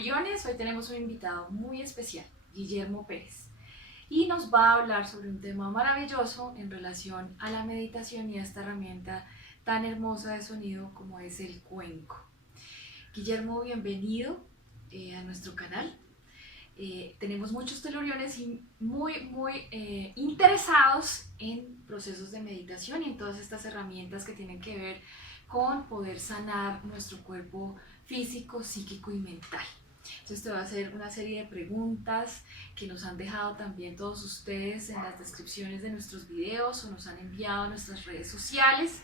teluriones, hoy tenemos un invitado muy especial, Guillermo Pérez, y nos va a hablar sobre un tema maravilloso en relación a la meditación y a esta herramienta tan hermosa de sonido como es el cuenco. Guillermo, bienvenido a nuestro canal. Tenemos muchos teluriones y muy interesados en procesos de meditación y en todas estas herramientas que tienen que ver con poder sanar nuestro cuerpo físico, psíquico y mental. Entonces te voy a hacer una serie de preguntas que nos han dejado también todos ustedes en las descripciones de nuestros videos o nos han enviado a nuestras redes sociales.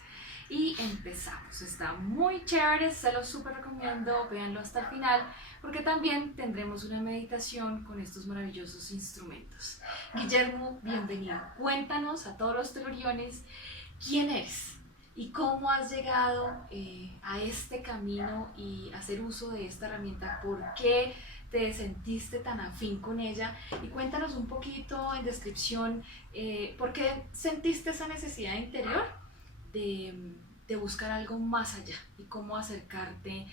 Y empezamos. Está muy chévere, se lo súper recomiendo, véanlo hasta el final porque también tendremos una meditación con estos maravillosos instrumentos. Guillermo, bienvenido. Cuéntanos a todos los teluriones quién eres y cómo has llegado a este camino y hacer uso de esta herramienta, por qué te sentiste tan afín con ella y cuéntanos un poquito en descripción por qué sentiste esa necesidad interior de buscar algo más allá y cómo acercarte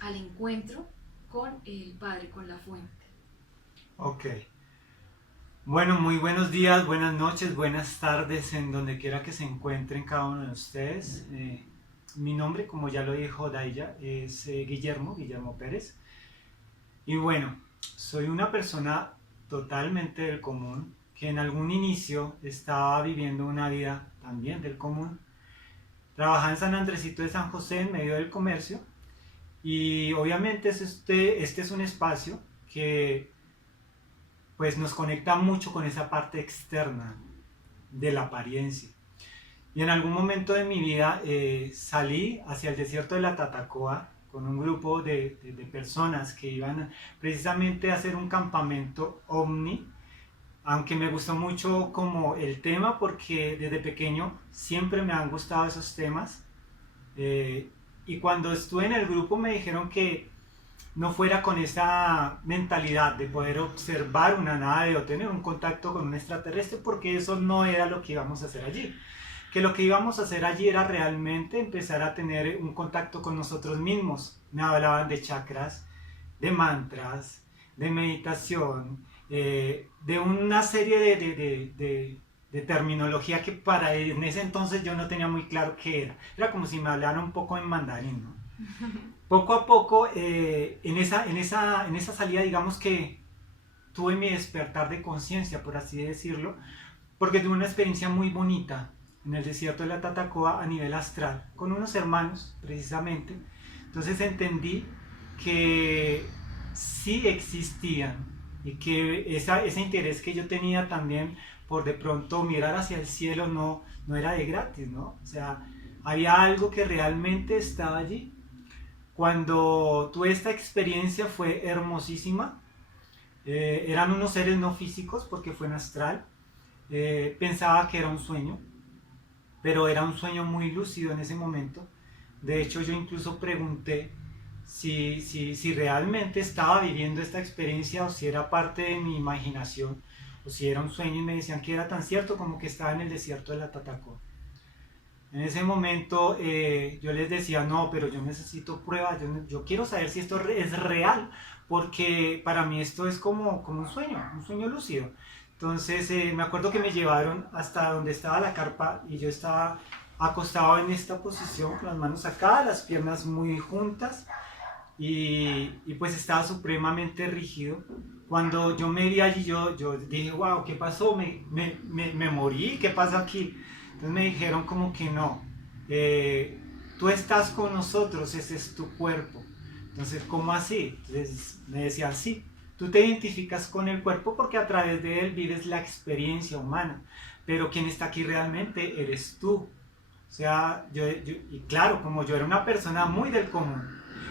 al encuentro con el Padre, con la fuente. Ok. Bueno, muy buenos días, buenas noches, buenas tardes en donde quiera que se encuentren cada uno de ustedes. Mi nombre, como ya lo dijo Daya, es Guillermo Pérez. Y bueno, soy una persona totalmente del común que en algún inicio estaba viviendo una vida también del común. Trabajaba en San Andresito de San José en medio del comercio y obviamente este es un espacio que pues nos conecta mucho con esa parte externa de la apariencia. Y en algún momento de mi vida salí hacia el desierto de la Tatacoa con un grupo de personas que iban precisamente a hacer un campamento ovni, aunque me gustó mucho como el tema porque desde pequeño siempre me han gustado esos temas. Y cuando estuve en el grupo me dijeron que no fuera con esa mentalidad de poder observar una nave o tener un contacto con un extraterrestre, porque eso no era lo que íbamos a hacer allí. Que lo que íbamos a hacer allí era realmente empezar a tener un contacto con nosotros mismos. Me hablaban de chakras, de mantras, de meditación, de una serie de terminología que en ese entonces yo no tenía muy claro qué era. Era como si me hablaran un poco en mandarín, ¿no? Poco a poco, en esa salida, digamos que tuve mi despertar de conciencia, por así decirlo, porque tuve una experiencia muy bonita en el desierto de la Tatacoa a nivel astral, con unos hermanos, precisamente. Entonces entendí que sí existían y que ese interés que yo tenía también por de pronto mirar hacia el cielo no era de gratis, ¿no? O sea, había algo que realmente estaba allí. Cuando tuve esta experiencia fue hermosísima. Eran unos seres no físicos porque fue en astral. Pensaba que era un sueño, pero era un sueño muy lúcido en ese momento. De hecho, yo incluso pregunté si realmente estaba viviendo esta experiencia o si era parte de mi imaginación o si era un sueño, y me decían que era tan cierto como que estaba en el desierto de la Tatacoa. En ese momento yo les decía, no, pero yo necesito pruebas, yo quiero saber si esto es real, porque para mí esto es como un sueño lúcido. Entonces me acuerdo que me llevaron hasta donde estaba la carpa y yo estaba acostado en esta posición, con las manos acá, las piernas muy juntas y pues estaba supremamente rígido. Cuando yo me vi allí, yo dije, wow, ¿qué pasó? ¿Me morí? ¿Qué pasa aquí? Entonces me dijeron como que no, tú estás con nosotros, ese es tu cuerpo. Entonces, ¿cómo así? Entonces me decían, sí, tú te identificas con el cuerpo porque a través de él vives la experiencia humana, pero quien está aquí realmente eres tú. O sea, y claro, como yo era una persona muy del común,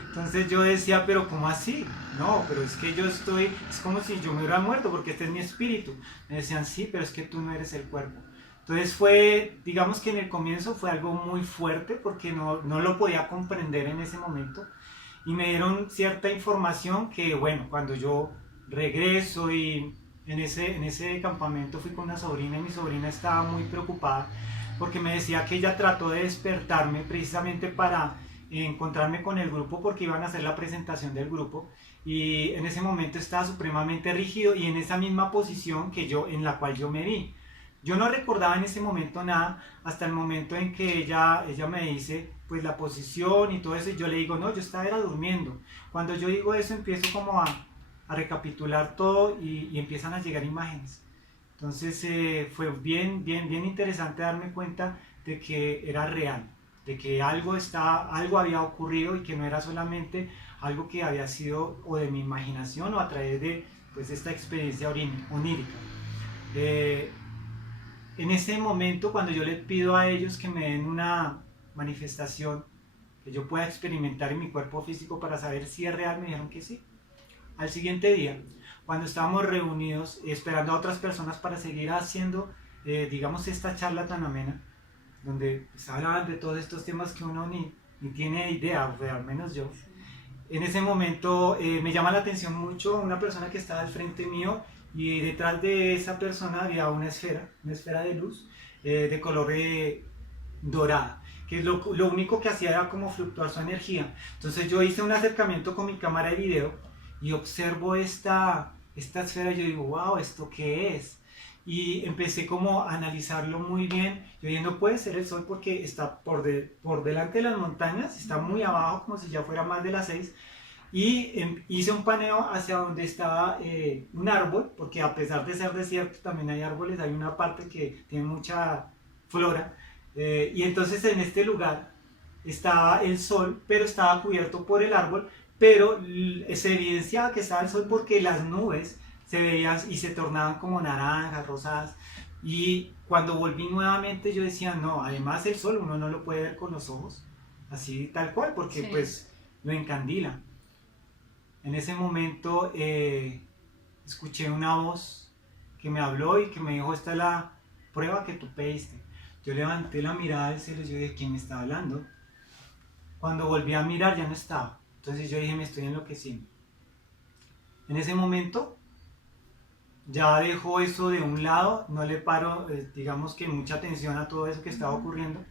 entonces yo decía, pero ¿cómo así? No, pero es que es como si yo me hubiera muerto porque este es mi espíritu. Me decían, sí, pero es que tú no eres el cuerpo. Entonces digamos que en el comienzo fue algo muy fuerte porque no lo podía comprender en ese momento y me dieron cierta información que, bueno, cuando yo regreso y en ese campamento fui con una sobrina y mi sobrina estaba muy preocupada porque me decía que ella trató de despertarme precisamente para encontrarme con el grupo porque iban a hacer la presentación del grupo y en ese momento estaba supremamente rígido y en esa misma posición que yo, en la cual yo me vi. Yo no recordaba en ese momento nada hasta el momento en que ella me dice pues la posición y todo eso y yo le digo no, yo estaba era durmiendo. Cuando yo digo eso empiezo como a recapitular todo y empiezan a llegar imágenes. Entonces fue bien interesante darme cuenta de que era real, de que algo había ocurrido y que no era solamente algo que había sido o de mi imaginación o a través de pues, esta experiencia onírica. En ese momento, cuando yo les pido a ellos que me den una manifestación que yo pueda experimentar en mi cuerpo físico para saber si es real, me dijeron que sí. Al siguiente día, cuando estábamos reunidos esperando a otras personas para seguir haciendo, digamos, esta charla tan amena, donde pues, hablaban de todos estos temas que uno ni tiene idea, o al menos yo. En ese momento me llama la atención mucho una persona que estaba al frente mío y detrás de esa persona había una esfera de luz de color dorada, que lo único que hacía era como fluctuar su energía. Entonces yo hice un acercamiento con mi cámara de video y observo esta esfera y yo digo, wow, ¿esto qué es? Y empecé como a analizarlo muy bien. Yo dije, no puede ser el sol porque está por delante de las montañas, está muy abajo, como si ya fuera más de las 6. Y hice un paneo hacia donde estaba un árbol, porque a pesar de ser desierto también hay árboles, hay una parte que tiene mucha flora. Y entonces en este lugar estaba el sol, pero estaba cubierto por el árbol, pero se evidenciaba que estaba el sol porque las nubes se veían y se tornaban como naranjas, rosadas. Y cuando volví nuevamente yo decía, no, además el sol uno no lo puede ver con los ojos, así tal cual, porque sí, pues lo encandila. En ese momento escuché una voz que me habló y que me dijo, esta es la prueba que tú pediste. Yo levanté la mirada al cielo y yo dije, ¿quién me está hablando? Cuando volví a mirar ya no estaba. Entonces yo dije, me estoy enloqueciendo. En ese momento ya dejo eso de un lado, no le paro, digamos que mucha atención a todo eso que estaba ocurriendo.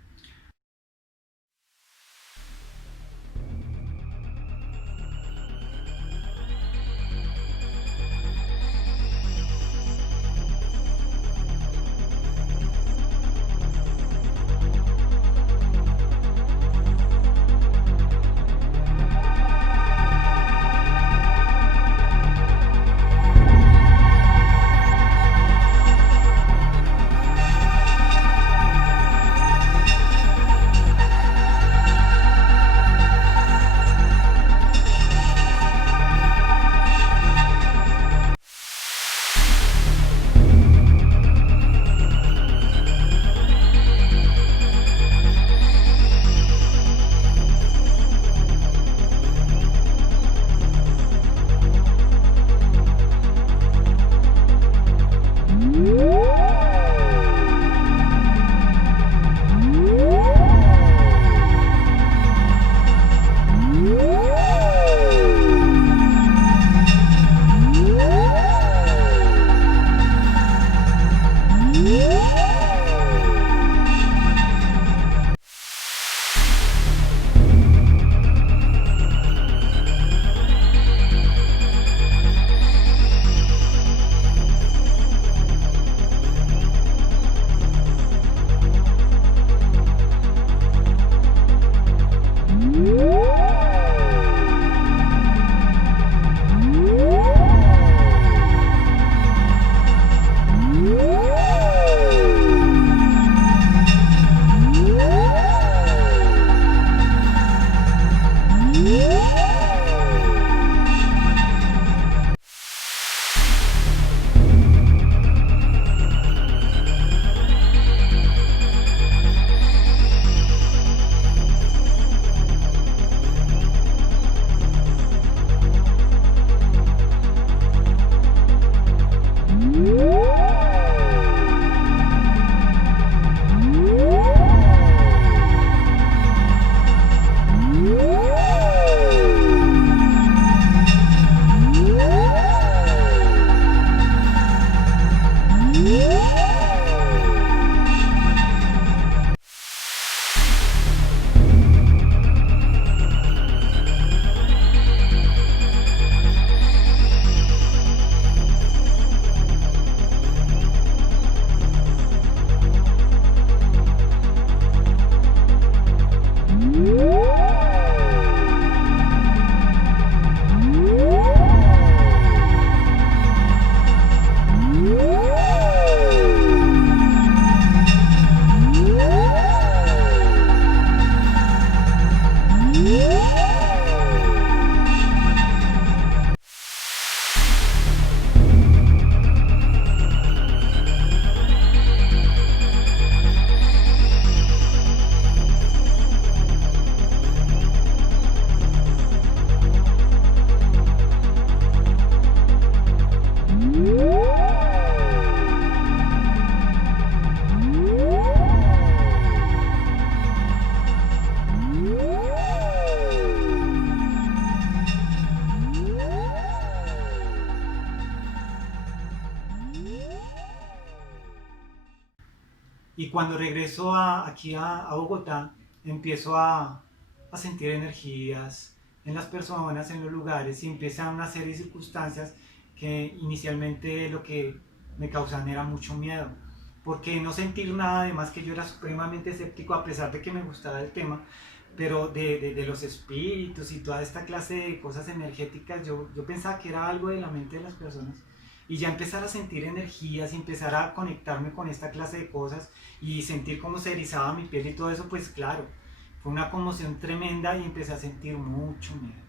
Y cuando regreso aquí a Bogotá, empiezo a sentir energías en las personas, en los lugares, y empiezan una serie de circunstancias que inicialmente lo que me causaban era mucho miedo. Porque no sentir nada, además que yo era supremamente escéptico a pesar de que me gustaba el tema, pero de los espíritus y toda esta clase de cosas energéticas, yo pensaba que era algo de la mente de las personas. Y ya empezar a sentir energías y empezar a conectarme con esta clase de cosas y sentir cómo se erizaba mi piel y todo eso, pues claro, fue una conmoción tremenda y empecé a sentir mucho miedo.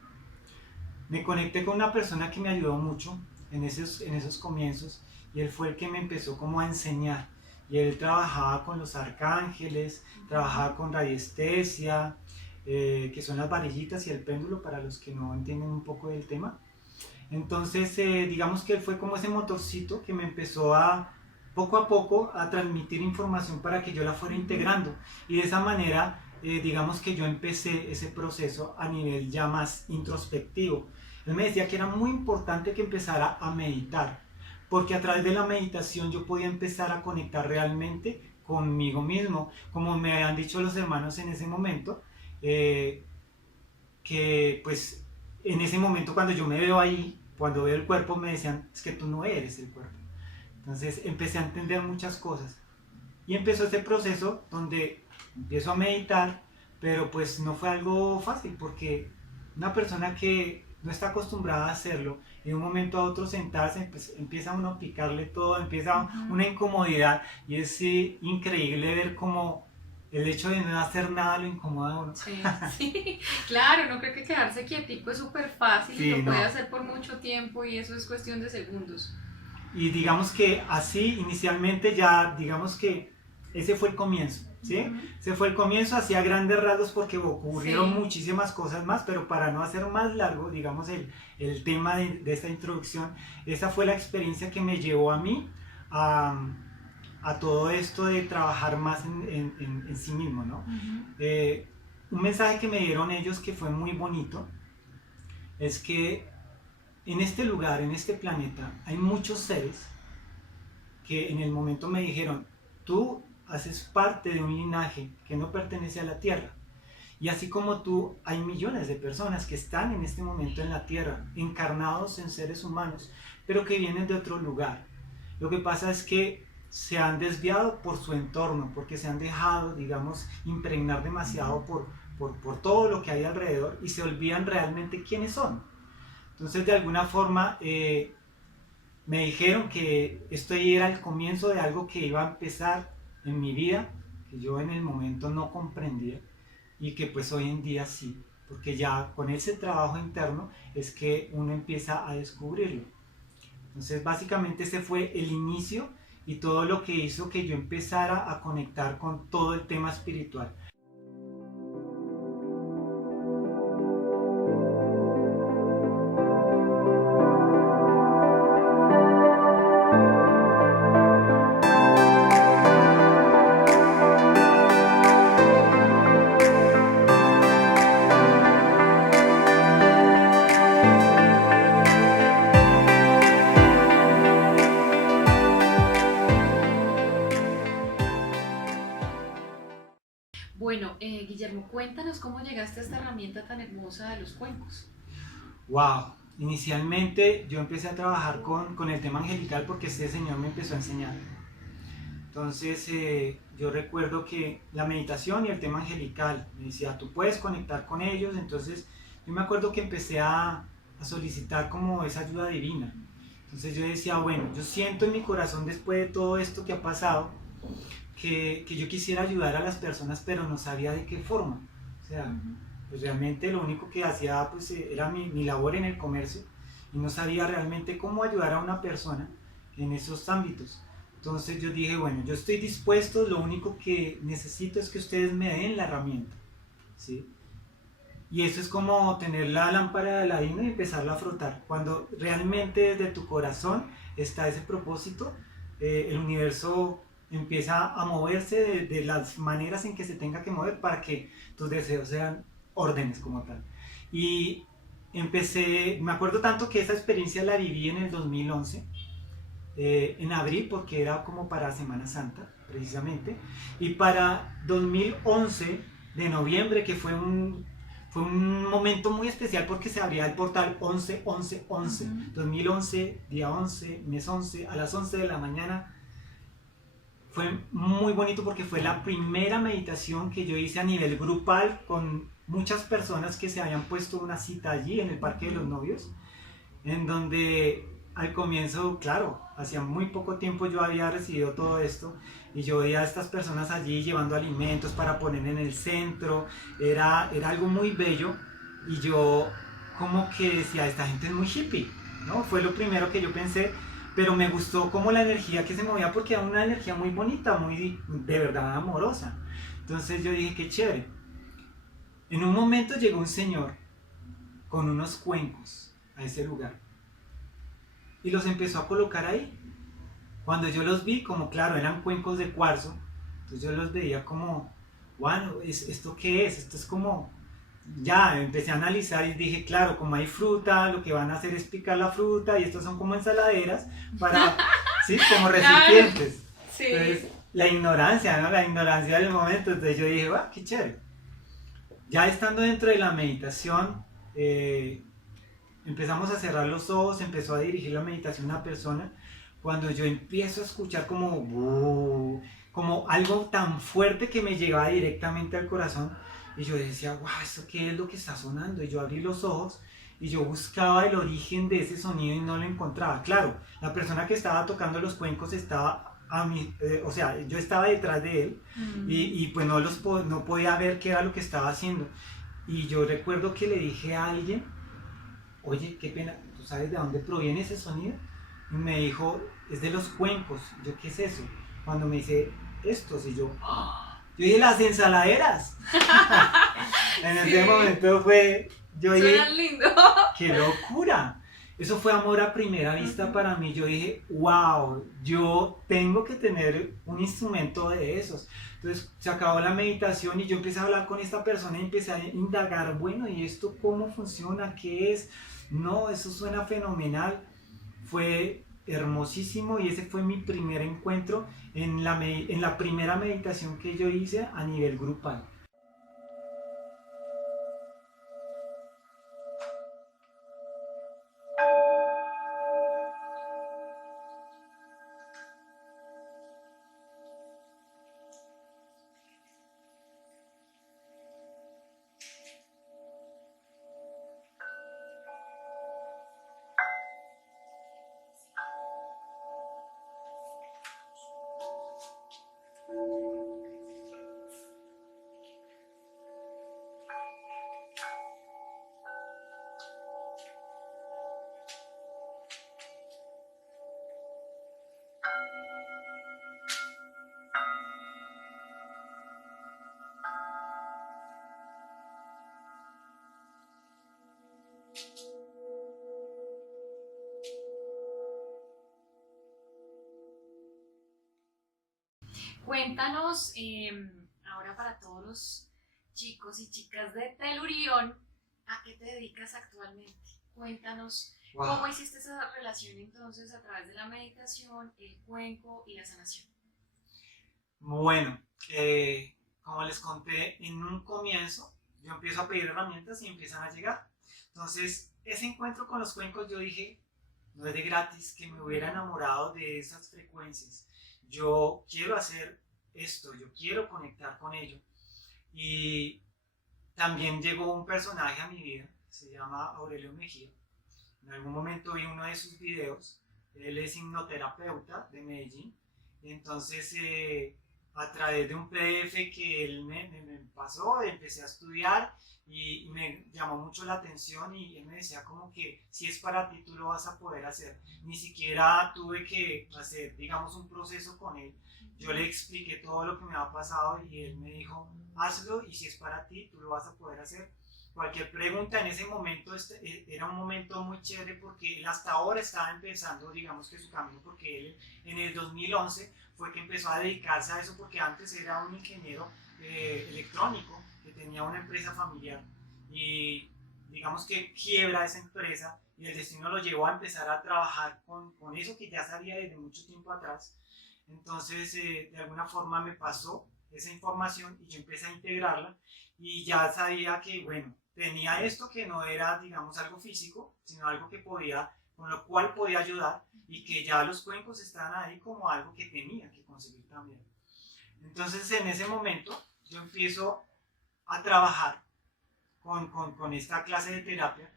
Me conecté con una persona que me ayudó mucho en esos comienzos y él fue el que me empezó como a enseñar. Y él trabajaba con los arcángeles, trabajaba con radiestesia, que son las varillitas y el péndulo para los que no entienden un poco del tema. Entonces, digamos que él fue como ese motorcito que me empezó poco a poco, a transmitir información para que yo la fuera integrando. Y de esa manera, digamos que yo empecé ese proceso a nivel ya más introspectivo. Él me decía que era muy importante que empezara a meditar, porque a través de la meditación yo podía empezar a conectar realmente conmigo mismo, como me habían dicho los hermanos en ese momento, que pues en ese momento cuando yo me veo ahí, cuando veo el cuerpo, me decían, es que tú no eres el cuerpo. Entonces empecé a entender muchas cosas y empezó este proceso donde empiezo a meditar, pero pues no fue algo fácil porque una persona que no está acostumbrada a hacerlo, de un momento a otro sentarse, pues empieza uno a picarle todo, empieza una incomodidad y es increíble ver cómo el hecho de no hacer nada lo incomoda a uno. Sí, sí, claro, no creo que quedarse quietico es súper fácil Sí, y lo puede no. hacer por mucho tiempo y eso es cuestión de segundos. Y digamos que así inicialmente ya, digamos que ese fue el comienzo, ¿sí? Ese fue el comienzo, hacía grandes rasgos porque ocurrieron Sí. muchísimas cosas más, pero para no hacer más largo, digamos, el tema de esta introducción, esa fue la experiencia que me llevó a mí a todo esto de trabajar más en sí mismo, ¿no? Un mensaje que me dieron ellos que fue muy bonito es que en este lugar, en este planeta, hay muchos seres que en el momento me dijeron, tú haces parte de un linaje que no pertenece a la Tierra. Y así como tú, hay millones de personas que están en este momento en la Tierra, encarnados en seres humanos, pero que vienen de otro lugar. Lo que pasa es que se han desviado por su entorno, porque se han dejado, digamos, impregnar demasiado por todo lo que hay alrededor y se olvidan realmente quiénes son. Entonces, de alguna forma, me dijeron que esto era el comienzo de algo que iba a empezar en mi vida, que yo en el momento no comprendía y que pues hoy en día sí, porque ya con ese trabajo interno es que uno empieza a descubrirlo. Entonces, básicamente ese fue el inicio y todo lo que hizo que yo empezara a conectar con todo el tema espiritual. Bueno, Guillermo, cuéntanos cómo llegaste a esta herramienta tan hermosa de los cuencos. Wow, inicialmente yo empecé a trabajar con el tema angelical porque este señor me empezó a enseñar. Entonces yo recuerdo que la meditación y el tema angelical, me decía, tú puedes conectar con ellos, entonces yo me acuerdo que empecé a solicitar como esa ayuda divina. Entonces yo decía, bueno, yo siento en mi corazón después de todo esto que ha pasado, que yo quisiera ayudar a las personas, pero no sabía de qué forma. O sea, pues realmente lo único que hacía pues, era mi labor en el comercio y no sabía realmente cómo ayudar a una persona en esos ámbitos. Entonces yo dije, bueno, yo estoy dispuesto, lo único que necesito es que ustedes me den la herramienta, ¿sí? Y eso es como tener la lámpara de Aladino y empezarla a frotar. Cuando realmente desde tu corazón está ese propósito, el universo empieza a moverse de las maneras en que se tenga que mover para que tus deseos sean órdenes como tal. Y empecé, me acuerdo tanto que esa experiencia la viví en el 2011. en abril porque era como para Semana Santa, precisamente. Y para 2011 de noviembre, que fue un momento muy especial porque se abría el portal 11-11-11. 2011, día 11, mes 11, a las 11 de la mañana. Fue muy bonito porque fue la primera meditación que yo hice a nivel grupal con muchas personas que se habían puesto una cita allí en el Parque de los Novios, en donde al comienzo, claro, hacía muy poco tiempo yo había recibido todo esto y yo veía a estas personas allí llevando alimentos para poner en el centro, era algo muy bello y yo como que decía, esta gente es muy hippie, ¿no? Fue lo primero que yo pensé, pero me gustó como la energía que se movía porque era una energía muy bonita, muy de verdad amorosa. Entonces yo dije, qué chévere. En un momento llegó un señor con unos cuencos a ese lugar y los empezó a colocar ahí. Cuando yo los vi, como claro, eran cuencos de cuarzo, entonces yo los veía como, bueno, ¿esto qué es? Esto es como, ya empecé a analizar y dije, claro, como hay fruta, lo que van a hacer es picar la fruta y estos son como ensaladeras para, sí, como recipientes. Sí. Entonces, la ignorancia, ¿no? La ignorancia del momento, entonces yo dije, wow, qué chévere. Ya estando dentro de la meditación, empezamos a cerrar los ojos, empezó a dirigir la meditación a una persona, cuando yo empiezo a escuchar como algo tan fuerte que me llegaba directamente al corazón, y yo decía, wow, ¿esto qué es lo que está sonando? Y yo abrí los ojos y yo buscaba el origen de ese sonido y no lo encontraba. Claro, la persona que estaba tocando los cuencos estaba a mí, o sea, yo estaba detrás de él y pues no podía ver qué era lo que estaba haciendo. Y yo recuerdo que le dije a alguien, oye, qué pena, ¿tú sabes de dónde proviene ese sonido? Y me dijo, es de los cuencos. Yo, ¿qué es eso? Cuando me dice estos, y yo, ¡oh! Yo dije, las ensaladeras. En ese momento yo dije, suena lindo. ¡qué locura! Eso fue amor a primera vista para mí. Yo dije, wow, yo tengo que tener un instrumento de esos. Entonces se acabó la meditación y yo empecé a hablar con esta persona y empecé a indagar, bueno, ¿y esto cómo funciona? ¿Qué es? No, eso suena fenomenal. Fue hermosísimo y ese fue mi primer encuentro en la primera meditación que yo hice a nivel grupal. Cuéntanos, ahora para todos los chicos y chicas de Telurión, ¿a qué te dedicas actualmente? Cuéntanos cómo hiciste esa relación entonces a través de la meditación, el cuenco y la sanación. Bueno, como les conté en un comienzo, yo empiezo a pedir herramientas y empiezan a llegar. Entonces, ese encuentro con los cuencos, yo dije, no es de gratis que me hubiera enamorado de esas frecuencias. Yo quiero hacer esto, yo quiero conectar con ello. Y también llegó un personaje a mi vida, se llama Aurelio Mejía. En algún momento vi uno de sus videos, él es hipnoterapeuta de Medellín, entonces a través de un PDF que él me pasó, empecé a estudiar y me llamó mucho la atención y él me decía como que si es para ti tú lo vas a poder hacer. Ni siquiera tuve que hacer, digamos, un proceso con él. Yo le expliqué todo lo que me había pasado y él me dijo, hazlo y si es para ti tú lo vas a poder hacer. Cualquier pregunta en ese momento era un momento muy chévere porque él hasta ahora estaba empezando, digamos que su camino, porque él en el 2011 fue que empezó a dedicarse a eso porque antes era un ingeniero electrónico que tenía una empresa familiar y digamos que quiebra esa empresa y el destino lo llevó a empezar a trabajar con eso que ya sabía desde mucho tiempo atrás. Entonces, de alguna forma me pasó esa información y yo empecé a integrarla y ya sabía que, bueno, tenía esto que no era, digamos, algo físico, sino algo que podía, con lo cual podía ayudar y que ya los cuencos estaban ahí como algo que tenía que conseguir también. Entonces, en ese momento, yo empiezo a trabajar con esta clase de terapia.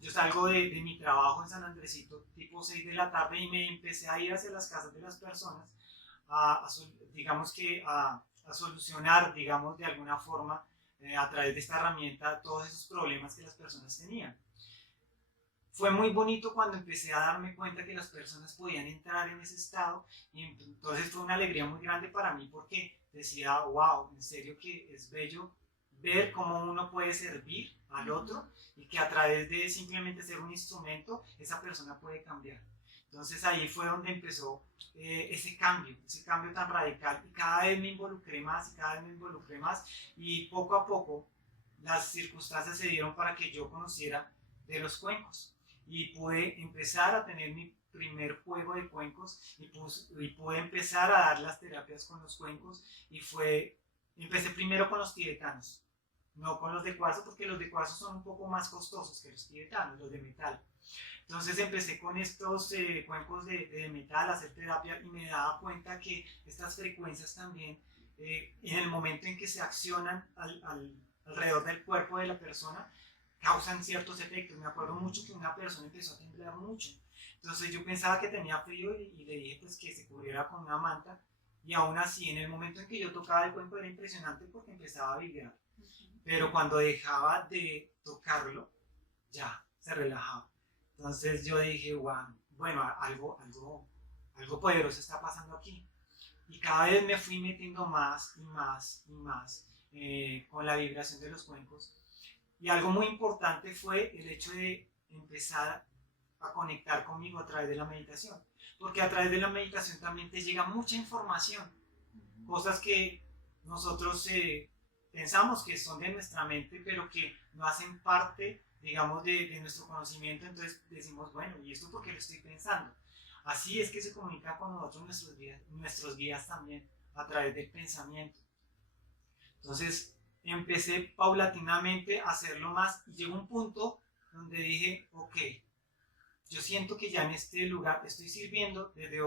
Yo salgo de mi trabajo en San Andresito tipo 6 de la tarde y me empecé a ir hacia las casas de las personas digamos que a solucionar, digamos, de alguna forma, a través de esta herramienta, todos esos problemas que las personas tenían. Fue muy bonito cuando empecé a darme cuenta que las personas podían entrar en ese estado y entonces fue una alegría muy grande para mí porque decía, wow, en serio que es bello ver cómo uno puede servir al otro y que a través de simplemente ser un instrumento, esa persona puede cambiar. Entonces ahí fue donde empezó ese cambio tan radical y cada vez me involucré más y cada vez me involucré más y poco a poco las circunstancias se dieron para que yo conociera de los cuencos y pude empezar a tener mi primer juego de cuencos y pude empezar a dar las terapias con los cuencos y empecé primero con los tibetanos, no con los de cuarzo porque los de cuarzo son un poco más costosos que los tibetanos, los de metal. Entonces empecé con estos cuencos de metal a hacer terapia y me daba cuenta que estas frecuencias también, en el momento en que se accionan alrededor del cuerpo de la persona, causan ciertos efectos. Me acuerdo mucho que una persona empezó a temblar mucho. Entonces yo pensaba que tenía frío y le dije pues que se cubriera con una manta. Y aún así, en el momento en que yo tocaba el cuenco era impresionante porque empezaba a vibrar. Pero cuando dejaba de tocarlo, ya se relajaba. Entonces yo dije, wow, bueno, algo poderoso está pasando aquí. Y cada vez me fui metiendo más y más y más con la vibración de los cuencos. Y algo muy importante fue el hecho de empezar a conectar conmigo a través de la meditación. Porque a través de la meditación también te llega mucha información. Cosas que nosotros pensamos que son de nuestra mente, pero que no hacen parte, digamos, de nuestro conocimiento. Entonces decimos, bueno, ¿y esto por qué lo estoy pensando? Así es que se comunica con nosotros nuestros guías también, a través del pensamiento. Entonces empecé paulatinamente a hacerlo más y llegó un punto donde dije, ok, yo siento que ya en este lugar estoy sirviendo desde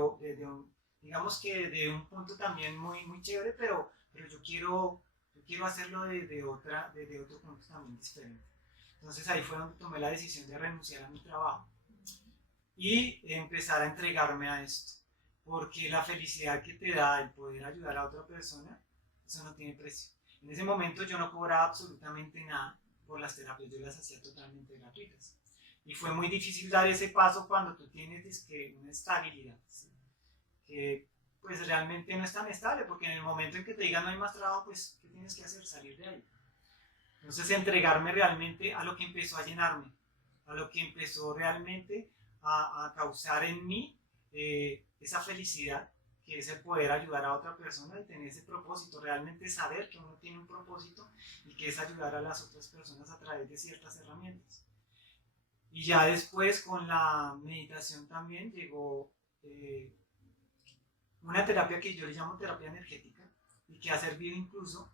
digamos que de un punto también muy, muy chévere, pero yo quiero hacerlo desde otro punto también diferente. Entonces ahí fue donde tomé la decisión de renunciar a mi trabajo y empezar a entregarme a esto, porque la felicidad que te da el poder ayudar a otra persona, eso no tiene precio. En ese momento yo no cobraba absolutamente nada por las terapias, yo las hacía totalmente gratuitas. Y fue muy difícil dar ese paso cuando tú tienes una estabilidad, ¿sí? Que pues realmente no es tan estable, porque en el momento en que te digan no hay más trabajo, pues ¿qué tienes que hacer? Salir de ahí. Entonces entregarme realmente a lo que empezó a llenarme, a lo que empezó realmente a causar en mí esa felicidad, que es el poder ayudar a otra persona y tener ese propósito, realmente saber que uno tiene un propósito y que es ayudar a las otras personas a través de ciertas herramientas. Y ya después con la meditación también llegó una terapia que yo le llamo terapia energética y que ha servido incluso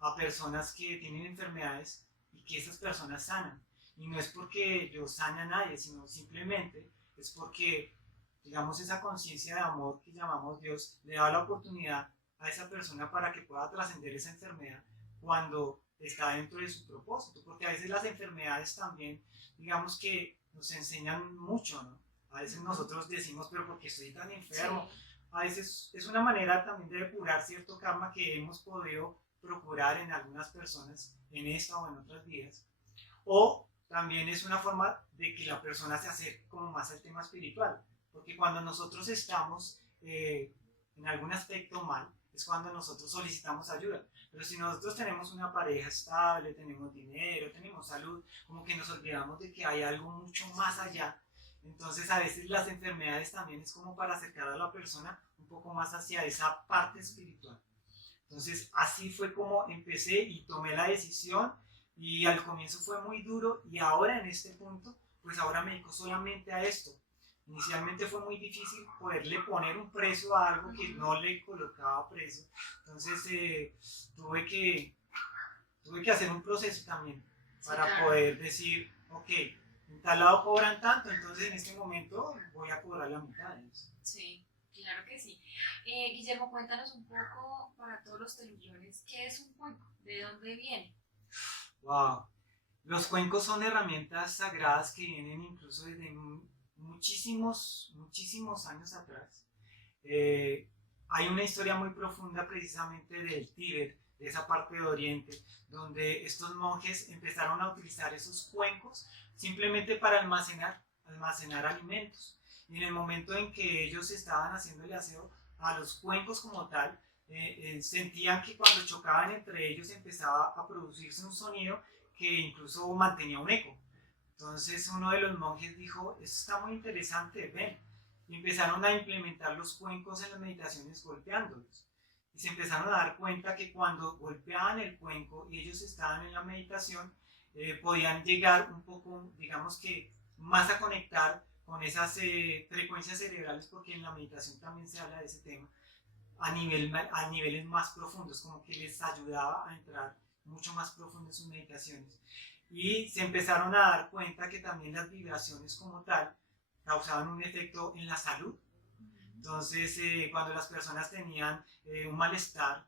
a personas que tienen enfermedades y que esas personas sanan. Y no es porque yo sane a nadie, sino simplemente es porque, digamos, esa conciencia de amor que llamamos Dios le da la oportunidad a esa persona para que pueda trascender esa enfermedad cuando está dentro de su propósito, porque a veces las enfermedades también, digamos que nos enseñan mucho, ¿no? A veces nosotros decimos, pero ¿por qué estoy tan enfermo? Sí. A veces es una manera también de depurar cierto karma que hemos podido procurar en algunas personas en esta o en otras vidas, o también es una forma de que la persona se acerque como más al tema espiritual, porque cuando nosotros estamos en algún aspecto mal, es cuando nosotros solicitamos ayuda. Pero si nosotros tenemos una pareja estable, tenemos dinero, tenemos salud, como que nos olvidamos de que hay algo mucho más allá. Entonces a veces las enfermedades también es como para acercar a la persona un poco más hacia esa parte espiritual. Entonces así fue como empecé y tomé la decisión y al comienzo fue muy duro y ahora en este punto, pues ahora me dedico solamente a esto. Inicialmente fue muy difícil poderle poner un precio a algo que no le colocaba precio, entonces tuve que hacer un proceso también para poder decir, ok, en tal lado cobran tanto, entonces en este momento voy a cobrar la mitad de eso. Sí, claro que sí. Guillermo, cuéntanos un poco para todos los telullones, ¿qué es un cuenco? ¿De dónde viene? Wow. Los cuencos son herramientas sagradas que vienen incluso desde muchísimos años atrás. Hay una historia muy profunda precisamente del Tíbet, de esa parte de Oriente, donde estos monjes empezaron a utilizar esos cuencos simplemente para almacenar alimentos. Y en el momento en que ellos estaban haciendo el aseo a los cuencos como tal, sentían que cuando chocaban entre ellos empezaba a producirse un sonido que incluso mantenía un eco. Entonces uno de los monjes dijo, esto está muy interesante, ven. Y empezaron a implementar los cuencos en las meditaciones golpeándolos. Y se empezaron a dar cuenta que cuando golpeaban el cuenco y ellos estaban en la meditación, podían llegar un poco, digamos que, más a conectar con esas frecuencias cerebrales, porque en la meditación también se habla de ese tema, a niveles más profundos, como que les ayudaba a entrar mucho más profundo en sus meditaciones. Y se empezaron a dar cuenta que también las vibraciones como tal causaban un efecto en la salud. Entonces, cuando las personas tenían un malestar,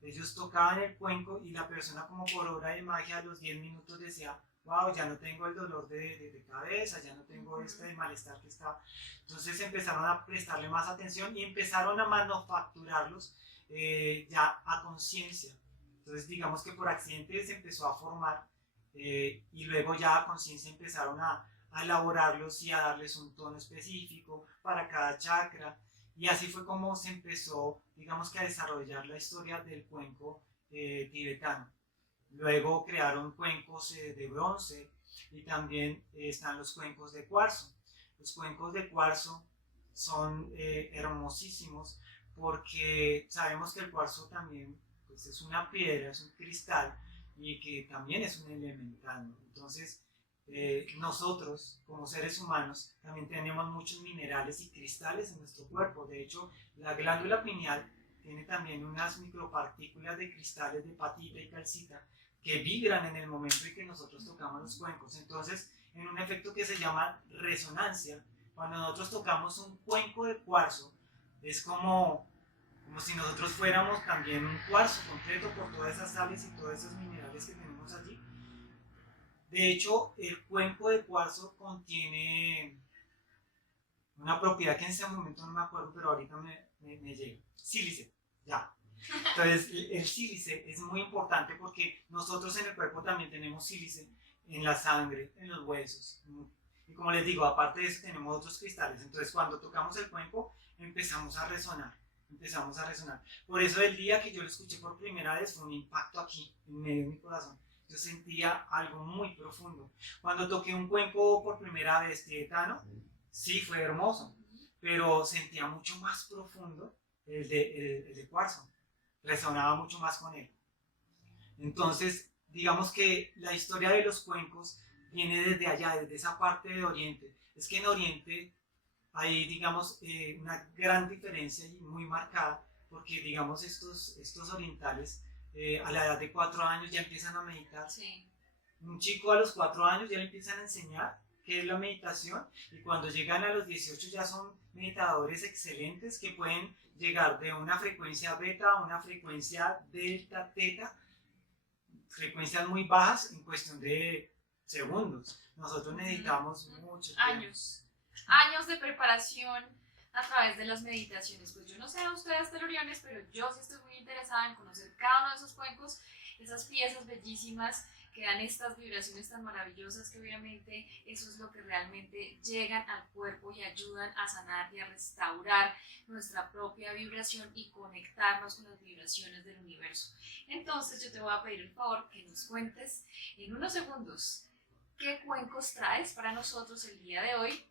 ellos tocaban el cuenco y la persona, como por obra de magia, a los 10 minutos decía, wow, ya no tengo el dolor de cabeza, ya no tengo este malestar que está. Entonces empezaron a prestarle más atención y empezaron a manufacturarlos ya a conciencia. Entonces digamos que por accidente se empezó a formar y luego ya a conciencia empezaron a elaborarlos y a darles un tono específico para cada chakra. Y así fue como se empezó, digamos que a desarrollar la historia del cuenco tibetano. Luego crearon cuencos de bronce y también están los cuencos de cuarzo. Los cuencos de cuarzo son hermosísimos porque sabemos que el cuarzo también pues, es una piedra, es un cristal y que también es un elemental, ¿no? Entonces, nosotros como seres humanos también tenemos muchos minerales y cristales en nuestro cuerpo. De hecho, la glándula pineal tiene también unas micropartículas de cristales de patita y calcita que vibran en el momento en que nosotros tocamos los cuencos. Entonces, en un efecto que se llama resonancia, cuando nosotros tocamos un cuenco de cuarzo, es como si nosotros fuéramos también un cuarzo completo por todas esas sales y todos esos minerales que tenemos allí. De hecho, el cuenco de cuarzo contiene una propiedad que en ese momento no me acuerdo, pero ahorita me llega. Sílice, ya. Entonces, el sílice es muy importante porque nosotros en el cuerpo también tenemos sílice en la sangre, en los huesos. Y como les digo, aparte de eso tenemos otros cristales. Entonces, cuando tocamos el cuenco, empezamos a resonar. Por eso el día que yo lo escuché por primera vez fue un impacto aquí, en medio de mi corazón. Yo sentía algo muy profundo. Cuando toqué un cuenco por primera vez tibetano, sí fue hermoso, pero sentía mucho más profundo el de cuarzo. Resonaba mucho más con él. Entonces, digamos que la historia de los cuencos viene desde allá, desde esa parte de Oriente. Es que en Oriente hay, digamos, una gran diferencia y muy marcada, porque, digamos, estos orientales a la edad de 4 años ya empiezan a meditar. Sí. Un chico a los 4 años ya le empiezan a enseñar qué es la meditación y cuando llegan a los 18 ya son meditadores excelentes que pueden llegar de una frecuencia beta a una frecuencia delta, teta, frecuencias muy bajas en cuestión de segundos. Nosotros necesitamos mucho años de preparación a través de las meditaciones. Pues yo no sé a ustedes teluriones, pero yo sí estoy muy interesada en conocer cada uno de esos cuencos, esas piezas bellísimas que dan estas vibraciones tan maravillosas, que obviamente eso es lo que realmente llegan al cuerpo y ayudan a sanar y a restaurar nuestra propia vibración y conectarnos con las vibraciones del universo. Entonces yo te voy a pedir el favor que nos cuentes en unos segundos qué cuencos traes para nosotros el día de hoy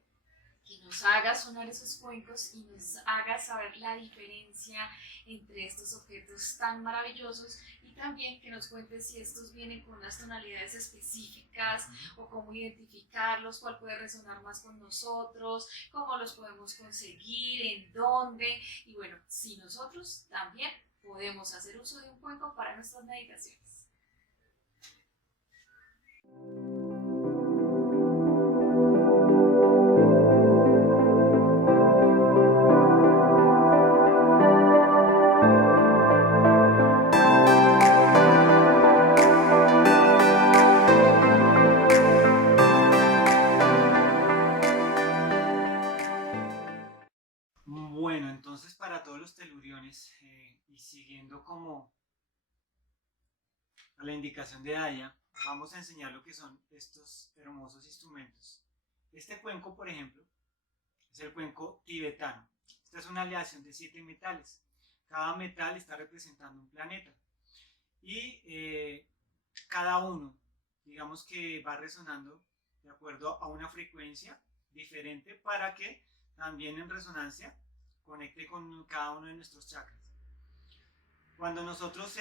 que nos haga sonar esos cuencos y nos haga saber la diferencia entre estos objetos tan maravillosos, y también que nos cuente si estos vienen con unas tonalidades específicas o cómo identificarlos, cuál puede resonar más con nosotros, cómo los podemos conseguir, en dónde, y bueno, si nosotros también podemos hacer uso de un cuenco para nuestras meditaciones. Bueno, entonces para todos los teluriones y siguiendo como a la indicación de Daya, vamos a enseñar lo que son estos hermosos instrumentos. Este cuenco, por ejemplo, es el cuenco tibetano. Esta es una aleación de 7 metales. Cada metal está representando un planeta. Y cada uno, digamos que va resonando de acuerdo a una frecuencia diferente para que también en resonancia conecte con cada uno de nuestros chakras. Cuando nosotros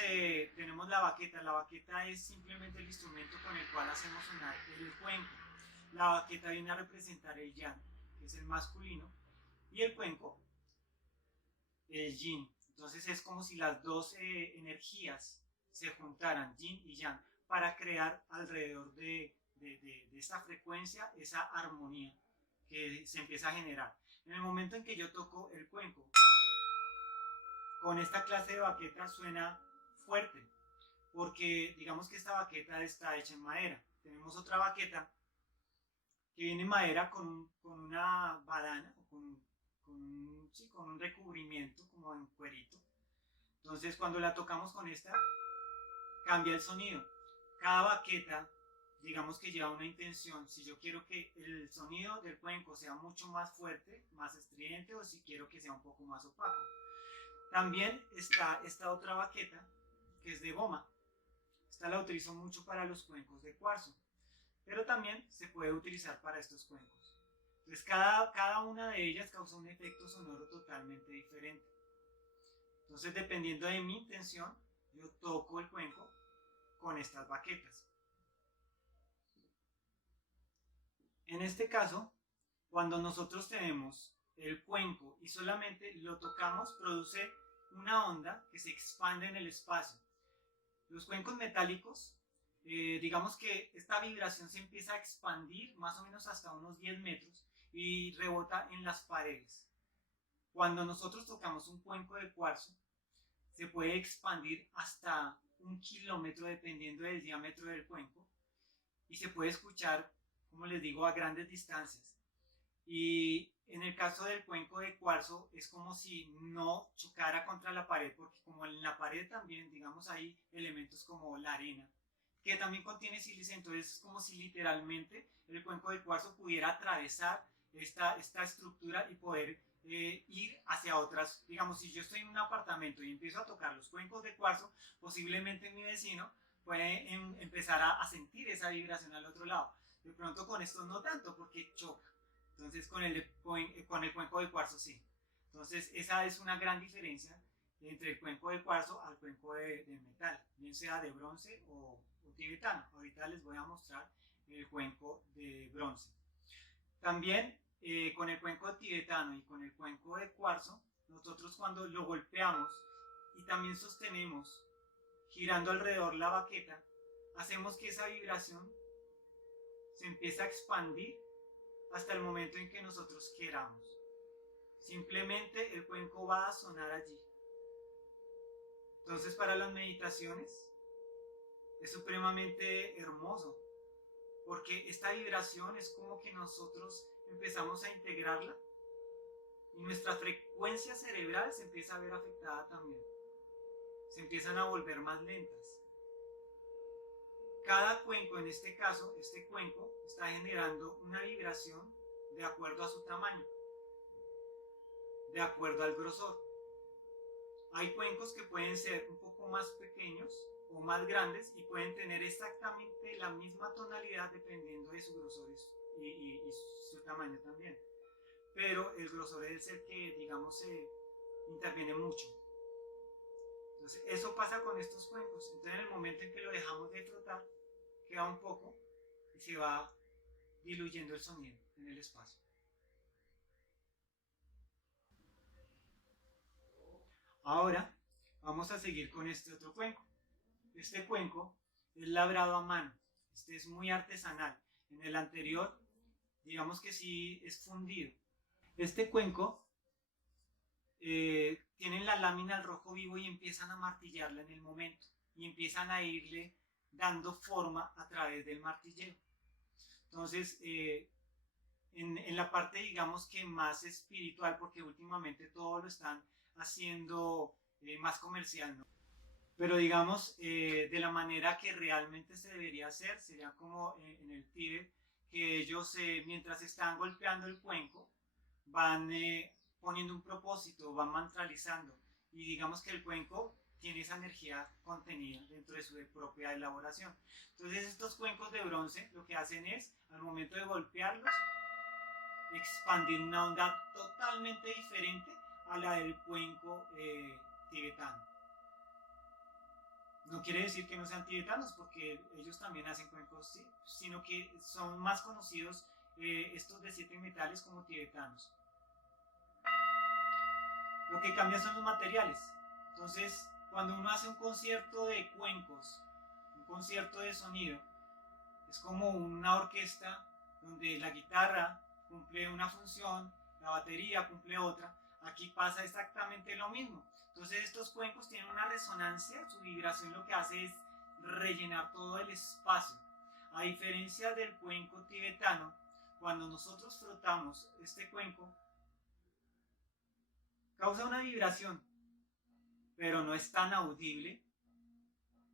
tenemos la baqueta es simplemente el instrumento con el cual hacemos sonar el cuenco. La baqueta viene a representar el yang, que es el masculino, y el cuenco, el yin. Entonces es como si las dos energías se juntaran, yin y yang, para crear alrededor de esta frecuencia esa armonía que se empieza a generar. En el momento en que yo toco el cuenco, con esta clase de baqueta suena fuerte, porque digamos que esta baqueta está hecha en madera. Tenemos otra baqueta que viene en madera con una badana, o con un recubrimiento como en cuerito. Entonces cuando la tocamos con esta, cambia el sonido. Cada baqueta, digamos que lleva una intención. Si yo quiero que el sonido del cuenco sea mucho más fuerte, más estridente, o si quiero que sea un poco más opaco. También está esta otra baqueta que es de goma. Esta la utilizo mucho para los cuencos de cuarzo, pero también se puede utilizar para estos cuencos. Entonces cada una de ellas causa un efecto sonoro totalmente diferente. Entonces, dependiendo de mi intención, yo toco el cuenco con estas baquetas. En este caso, cuando nosotros tenemos el cuenco y solamente lo tocamos, produce una onda que se expande en el espacio. Los cuencos metálicos, digamos que esta vibración se empieza a expandir más o menos hasta unos 10 metros y rebota en las paredes. Cuando nosotros tocamos un cuenco de cuarzo, se puede expandir hasta 1 kilómetro dependiendo del diámetro del cuenco y se puede escuchar, como les digo, a grandes distancias. Y en el caso del cuenco de cuarzo es como si no chocara contra la pared, porque como en la pared también, digamos, hay elementos como la arena, que también contiene sílice, entonces es como si literalmente el cuenco de cuarzo pudiera atravesar esta estructura y poder ir hacia otras. Digamos, si yo estoy en un apartamento y empiezo a tocar los cuencos de cuarzo, posiblemente mi vecino puede empezar a sentir esa vibración al otro lado. De pronto con esto no tanto, porque choca. Entonces con el cuenco de cuarzo sí. Entonces esa es una gran diferencia entre el cuenco de cuarzo al cuenco de metal, bien sea de bronce o tibetano. Ahorita les voy a mostrar el cuenco de bronce. También con el cuenco tibetano y con el cuenco de cuarzo, nosotros cuando lo golpeamos y también sostenemos girando alrededor la baqueta, hacemos que esa vibración se empiece a expandir hasta el momento en que nosotros queramos. Simplemente el cuenco va a sonar allí. Entonces para las meditaciones es supremamente hermoso, porque esta vibración es como que nosotros empezamos a integrarla y nuestra frecuencia cerebral se empieza a ver afectada también. Se empiezan a volver más lentas. Cada cuenco, en este caso, este cuenco está generando una vibración de acuerdo a su tamaño, de acuerdo al grosor. Hay cuencos que pueden ser un poco más pequeños o más grandes y pueden tener exactamente la misma tonalidad dependiendo de su grosor y su tamaño también. pero el grosor es el que, digamos, interviene mucho. Entonces, eso pasa con estos cuencos. Entonces, en el momento en que lo dejamos de frotar, queda un poco y se va diluyendo el sonido en el espacio. Ahora, vamos a seguir con este otro cuenco. Este cuenco es labrado a mano. Este es muy artesanal. En el anterior, digamos que sí es fundido. Este cuenco tienen la lámina al rojo vivo y empiezan a martillarla en el momento y empiezan a irle dando forma a través del martilleo. Entonces, en la parte, digamos que más espiritual, porque últimamente todo lo están haciendo más comercial, ¿no? Pero digamos, de la manera que realmente se debería hacer, sería como en el Tíbet, que ellos mientras están golpeando el cuenco, van poniendo un propósito, van mantralizando, y digamos que el cuenco tiene esa energía contenida dentro de su propia elaboración. Entonces estos cuencos de bronce lo que hacen es, al momento de golpearlos, expandir una onda totalmente diferente a la del cuenco tibetano. No quiere decir que no sean tibetanos, porque ellos también hacen cuencos, ¿sí? Sino que son más conocidos estos de 7 metales como tibetanos. Lo que cambia son los materiales. Entonces, cuando uno hace un concierto de cuencos, un concierto de sonido, es como una orquesta donde la guitarra cumple una función, la batería cumple otra. Aquí pasa exactamente lo mismo. Entonces estos cuencos tienen una resonancia, su vibración lo que hace es rellenar todo el espacio. A diferencia del cuenco tibetano, cuando nosotros frotamos este cuenco, causa una vibración, pero no es tan audible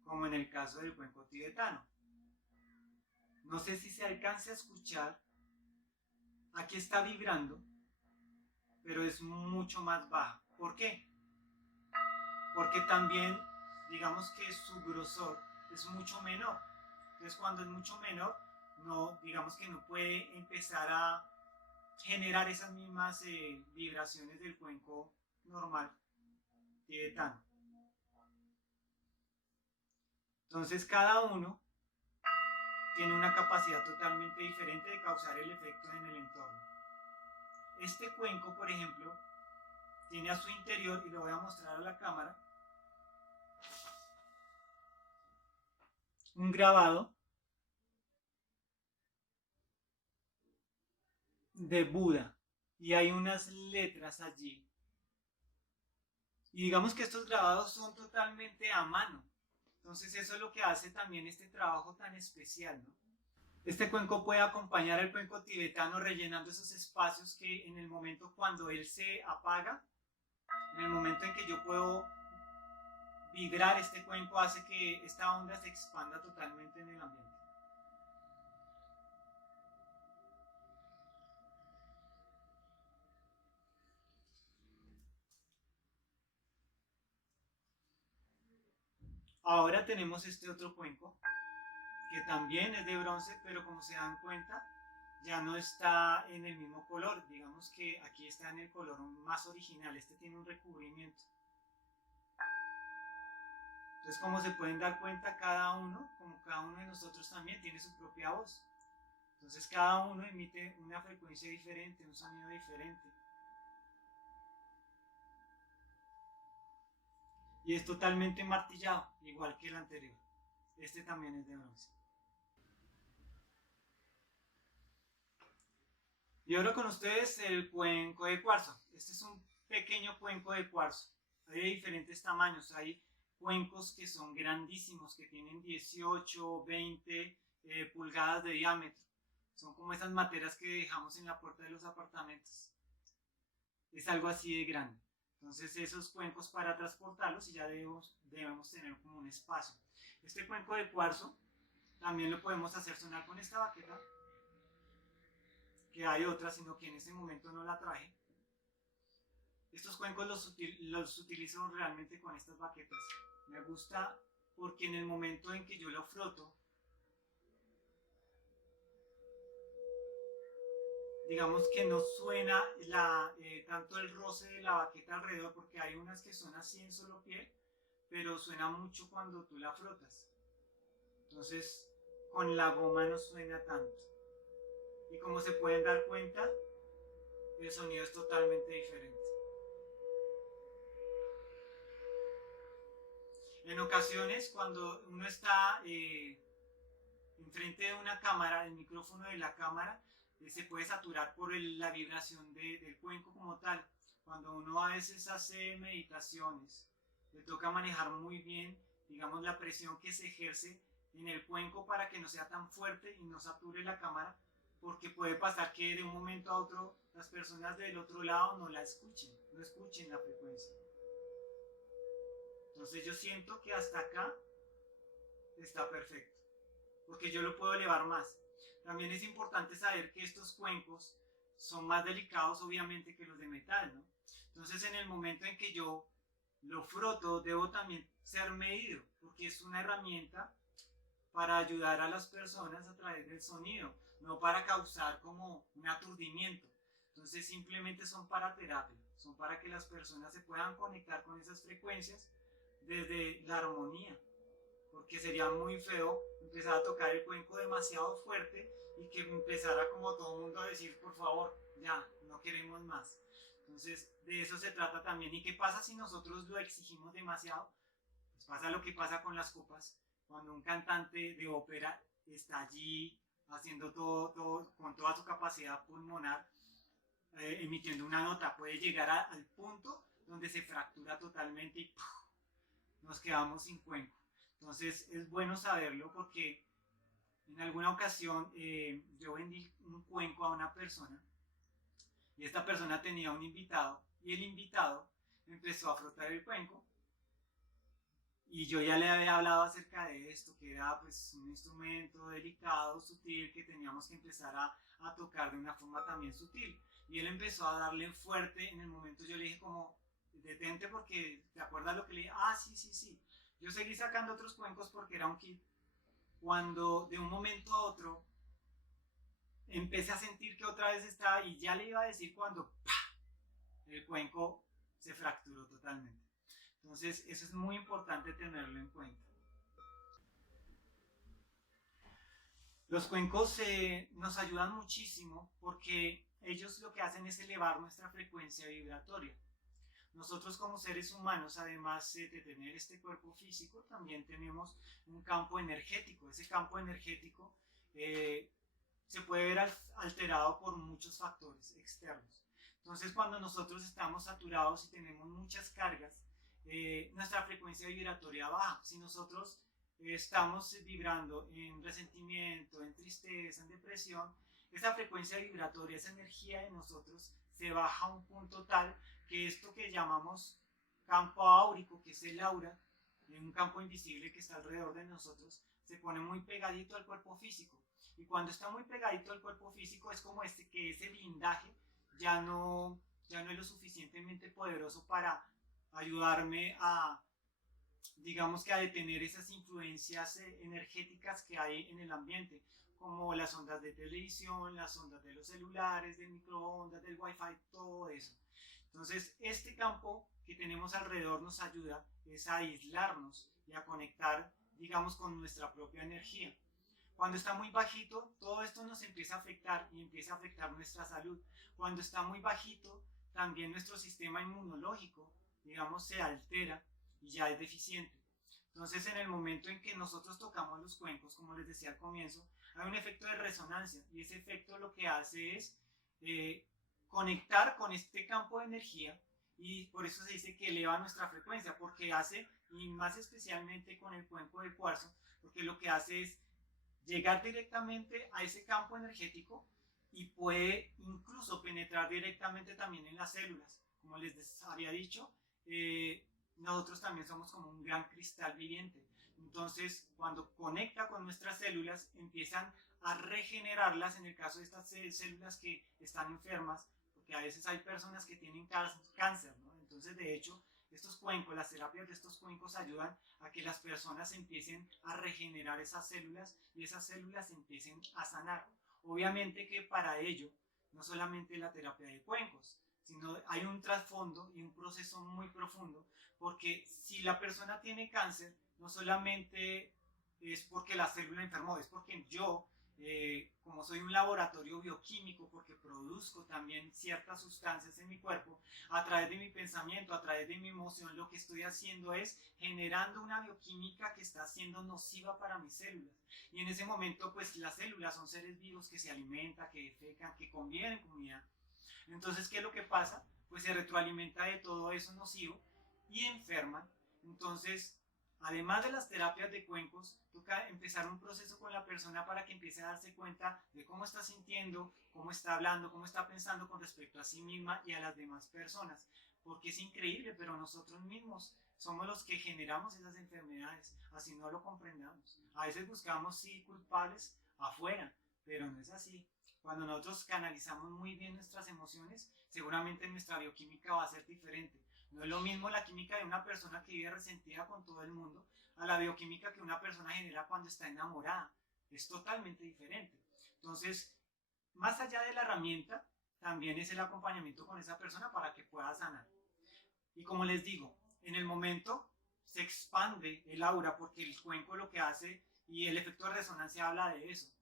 como en el caso del cuenco tibetano. No sé si se alcance a escuchar, aquí está vibrando, pero es mucho más baja. ¿Por qué? Porque también, digamos que su grosor es mucho menor. Entonces, cuando es mucho menor, no, digamos que no puede empezar a generar esas mismas vibraciones del cuenco normal tibetano. Entonces, cada uno tiene una capacidad totalmente diferente de causar el efecto en el entorno. Este cuenco, por ejemplo, tiene a su interior, y lo voy a mostrar a la cámara, un grabado de Buda, y hay unas letras allí. Y digamos que estos grabados son totalmente a mano. Entonces eso es lo que hace también este trabajo tan especial, ¿no? Este cuenco puede acompañar al cuenco tibetano rellenando esos espacios que en el momento cuando él se apaga, en el momento en que yo puedo vibrar este cuenco, hace que esta onda se expanda totalmente en el ambiente. Ahora tenemos este otro cuenco, que también es de bronce, pero como se dan cuenta, ya no está en el mismo color. Digamos que aquí está en el color más original, este tiene un recubrimiento. Entonces, como se pueden dar cuenta, cada uno, como cada uno de nosotros también, tiene su propia voz. Entonces, cada uno emite una frecuencia diferente, un sonido diferente. Y es totalmente martillado, igual que el anterior. Este también es de bronce. Y ahora con ustedes el cuenco de cuarzo. Este es un pequeño cuenco de cuarzo. Hay de diferentes tamaños. Hay cuencos que son grandísimos, que tienen 18, 20 pulgadas de diámetro. Son como esas materas que dejamos en la puerta de los apartamentos. Es algo así de grande. Entonces esos cuencos para transportarlos y ya debemos tener como un espacio. Este cuenco de cuarzo también lo podemos hacer sonar con esta baqueta, que hay otra, sino que en este momento no la traje. Estos cuencos los utilizo realmente con estas baquetas. Me gusta porque en el momento en que yo lo froto, digamos que no suena tanto el roce de la baqueta alrededor, porque hay unas que son así en solo piel, pero suena mucho cuando tú la frotas. Entonces, con la goma no suena tanto. Y como se pueden dar cuenta, el sonido es totalmente diferente. En ocasiones, cuando uno está enfrente de una cámara, el micrófono de la cámara se puede saturar por la vibración del cuenco como tal. Cuando uno a veces hace meditaciones, le toca manejar muy bien, digamos, la presión que se ejerce en el cuenco para que no sea tan fuerte y no sature la cámara, porque puede pasar que de un momento a otro las personas del otro lado no la escuchen, no escuchen la frecuencia. Entonces yo siento que hasta acá está perfecto, porque yo lo puedo elevar más. También es importante saber que estos cuencos son más delicados obviamente que los de metal, ¿no? Entonces en el momento en que yo lo froto, debo también ser medido, porque es una herramienta para ayudar a las personas a través del sonido, no para causar como un aturdimiento. Entonces simplemente son para terapia, son para que las personas se puedan conectar con esas frecuencias desde la armonía, porque sería muy feo empezar a tocar el cuenco demasiado fuerte y que empezara como todo el mundo a decir, por favor, ya, no queremos más. Entonces, de eso se trata también. ¿Y qué pasa si nosotros lo exigimos demasiado? Pues pasa lo que pasa con las copas, cuando un cantante de ópera está allí haciendo todo con toda su capacidad pulmonar, emitiendo una nota, puede llegar al punto donde se fractura totalmente y ¡puf!, nos quedamos sin cuenco. Entonces es bueno saberlo porque en alguna ocasión yo vendí un cuenco a una persona y esta persona tenía un invitado y el invitado empezó a frotar el cuenco y yo ya le había hablado acerca de esto, que era pues un instrumento delicado, sutil, que teníamos que empezar a tocar de una forma también sutil. Y él empezó a darle fuerte. En el momento yo le dije como, detente porque te acuerdas lo que le dije, ah, sí, sí, sí. Yo seguí sacando otros cuencos porque era un kit. Cuando de un momento a otro empecé a sentir que otra vez estaba, y ya le iba a decir cuando ¡pah!, el cuenco se fracturó totalmente. Entonces eso es muy importante tenerlo en cuenta. Los cuencos nos ayudan muchísimo porque ellos lo que hacen es elevar nuestra frecuencia vibratoria. Nosotros como seres humanos, además de tener este cuerpo físico, también tenemos un campo energético. Ese campo energético se puede ver alterado por muchos factores externos. Entonces, cuando nosotros estamos saturados y tenemos muchas cargas, nuestra frecuencia vibratoria baja. Si nosotros estamos vibrando en resentimiento, en tristeza, en depresión, esa frecuencia vibratoria, esa energía de nosotros se baja a un punto tal que esto que llamamos campo áurico, que es el aura, un campo invisible que está alrededor de nosotros, se pone muy pegadito al cuerpo físico. Y cuando está muy pegadito al cuerpo físico es como que ese blindaje ya no es lo suficientemente poderoso para ayudarme a, digamos que a detener esas influencias energéticas que hay en el ambiente, como las ondas de televisión, las ondas de los celulares, del microondas, del wifi, todo eso. Entonces, este campo que tenemos alrededor nos ayuda es a aislarnos y a conectar, digamos, con nuestra propia energía. Cuando está muy bajito, todo esto nos empieza a afectar y empieza a afectar nuestra salud. Cuando está muy bajito, también nuestro sistema inmunológico, digamos, se altera y ya es deficiente. Entonces, en el momento en que nosotros tocamos los cuencos, como les decía al comienzo, hay un efecto de resonancia y ese efecto lo que hace es conectar con este campo de energía y por eso se dice que eleva nuestra frecuencia, porque hace, y más especialmente con el cuenco de cuarzo, porque lo que hace es llegar directamente a ese campo energético y puede incluso penetrar directamente también en las células. Como les había dicho, nosotros también somos como un gran cristal viviente. Entonces, cuando conecta con nuestras células, empiezan a regenerarlas en el caso de estas células que están enfermas, porque a veces hay personas que tienen cáncer, ¿no? Entonces, de hecho, estos cuencos, las terapias de estos cuencos ayudan a que las personas empiecen a regenerar esas células y esas células empiecen a sanar. Obviamente que para ello no solamente la terapia de cuencos, sino hay un trasfondo y un proceso muy profundo, porque si la persona tiene cáncer, no solamente es porque la célula enfermó, es porque yo, como soy un laboratorio bioquímico, porque produzco también ciertas sustancias en mi cuerpo, a través de mi pensamiento, a través de mi emoción, lo que estoy haciendo es generando una bioquímica que está siendo nociva para mis células. Y en ese momento, pues las células son seres vivos que se alimentan, que defecan, que conviven en comunidad. Entonces, ¿qué es lo que pasa? Pues se retroalimenta de todo eso nocivo y enferman. Entonces, además de las terapias de cuencos, toca empezar un proceso con la persona para que empiece a darse cuenta de cómo está sintiendo, cómo está hablando, cómo está pensando con respecto a sí misma y a las demás personas. Porque es increíble, pero nosotros mismos somos los que generamos esas enfermedades, así no lo comprendamos. A veces buscamos sí culpables afuera, pero no es así. Cuando nosotros canalizamos muy bien nuestras emociones, seguramente nuestra bioquímica va a ser diferente. No es lo mismo la química de una persona que vive resentida con todo el mundo a la bioquímica que una persona genera cuando está enamorada. Es totalmente diferente. Entonces, más allá de la herramienta, también es el acompañamiento con esa persona para que pueda sanar. Y como les digo, en el momento se expande el aura porque el cuenco lo que hace, y el efecto de resonancia habla de eso.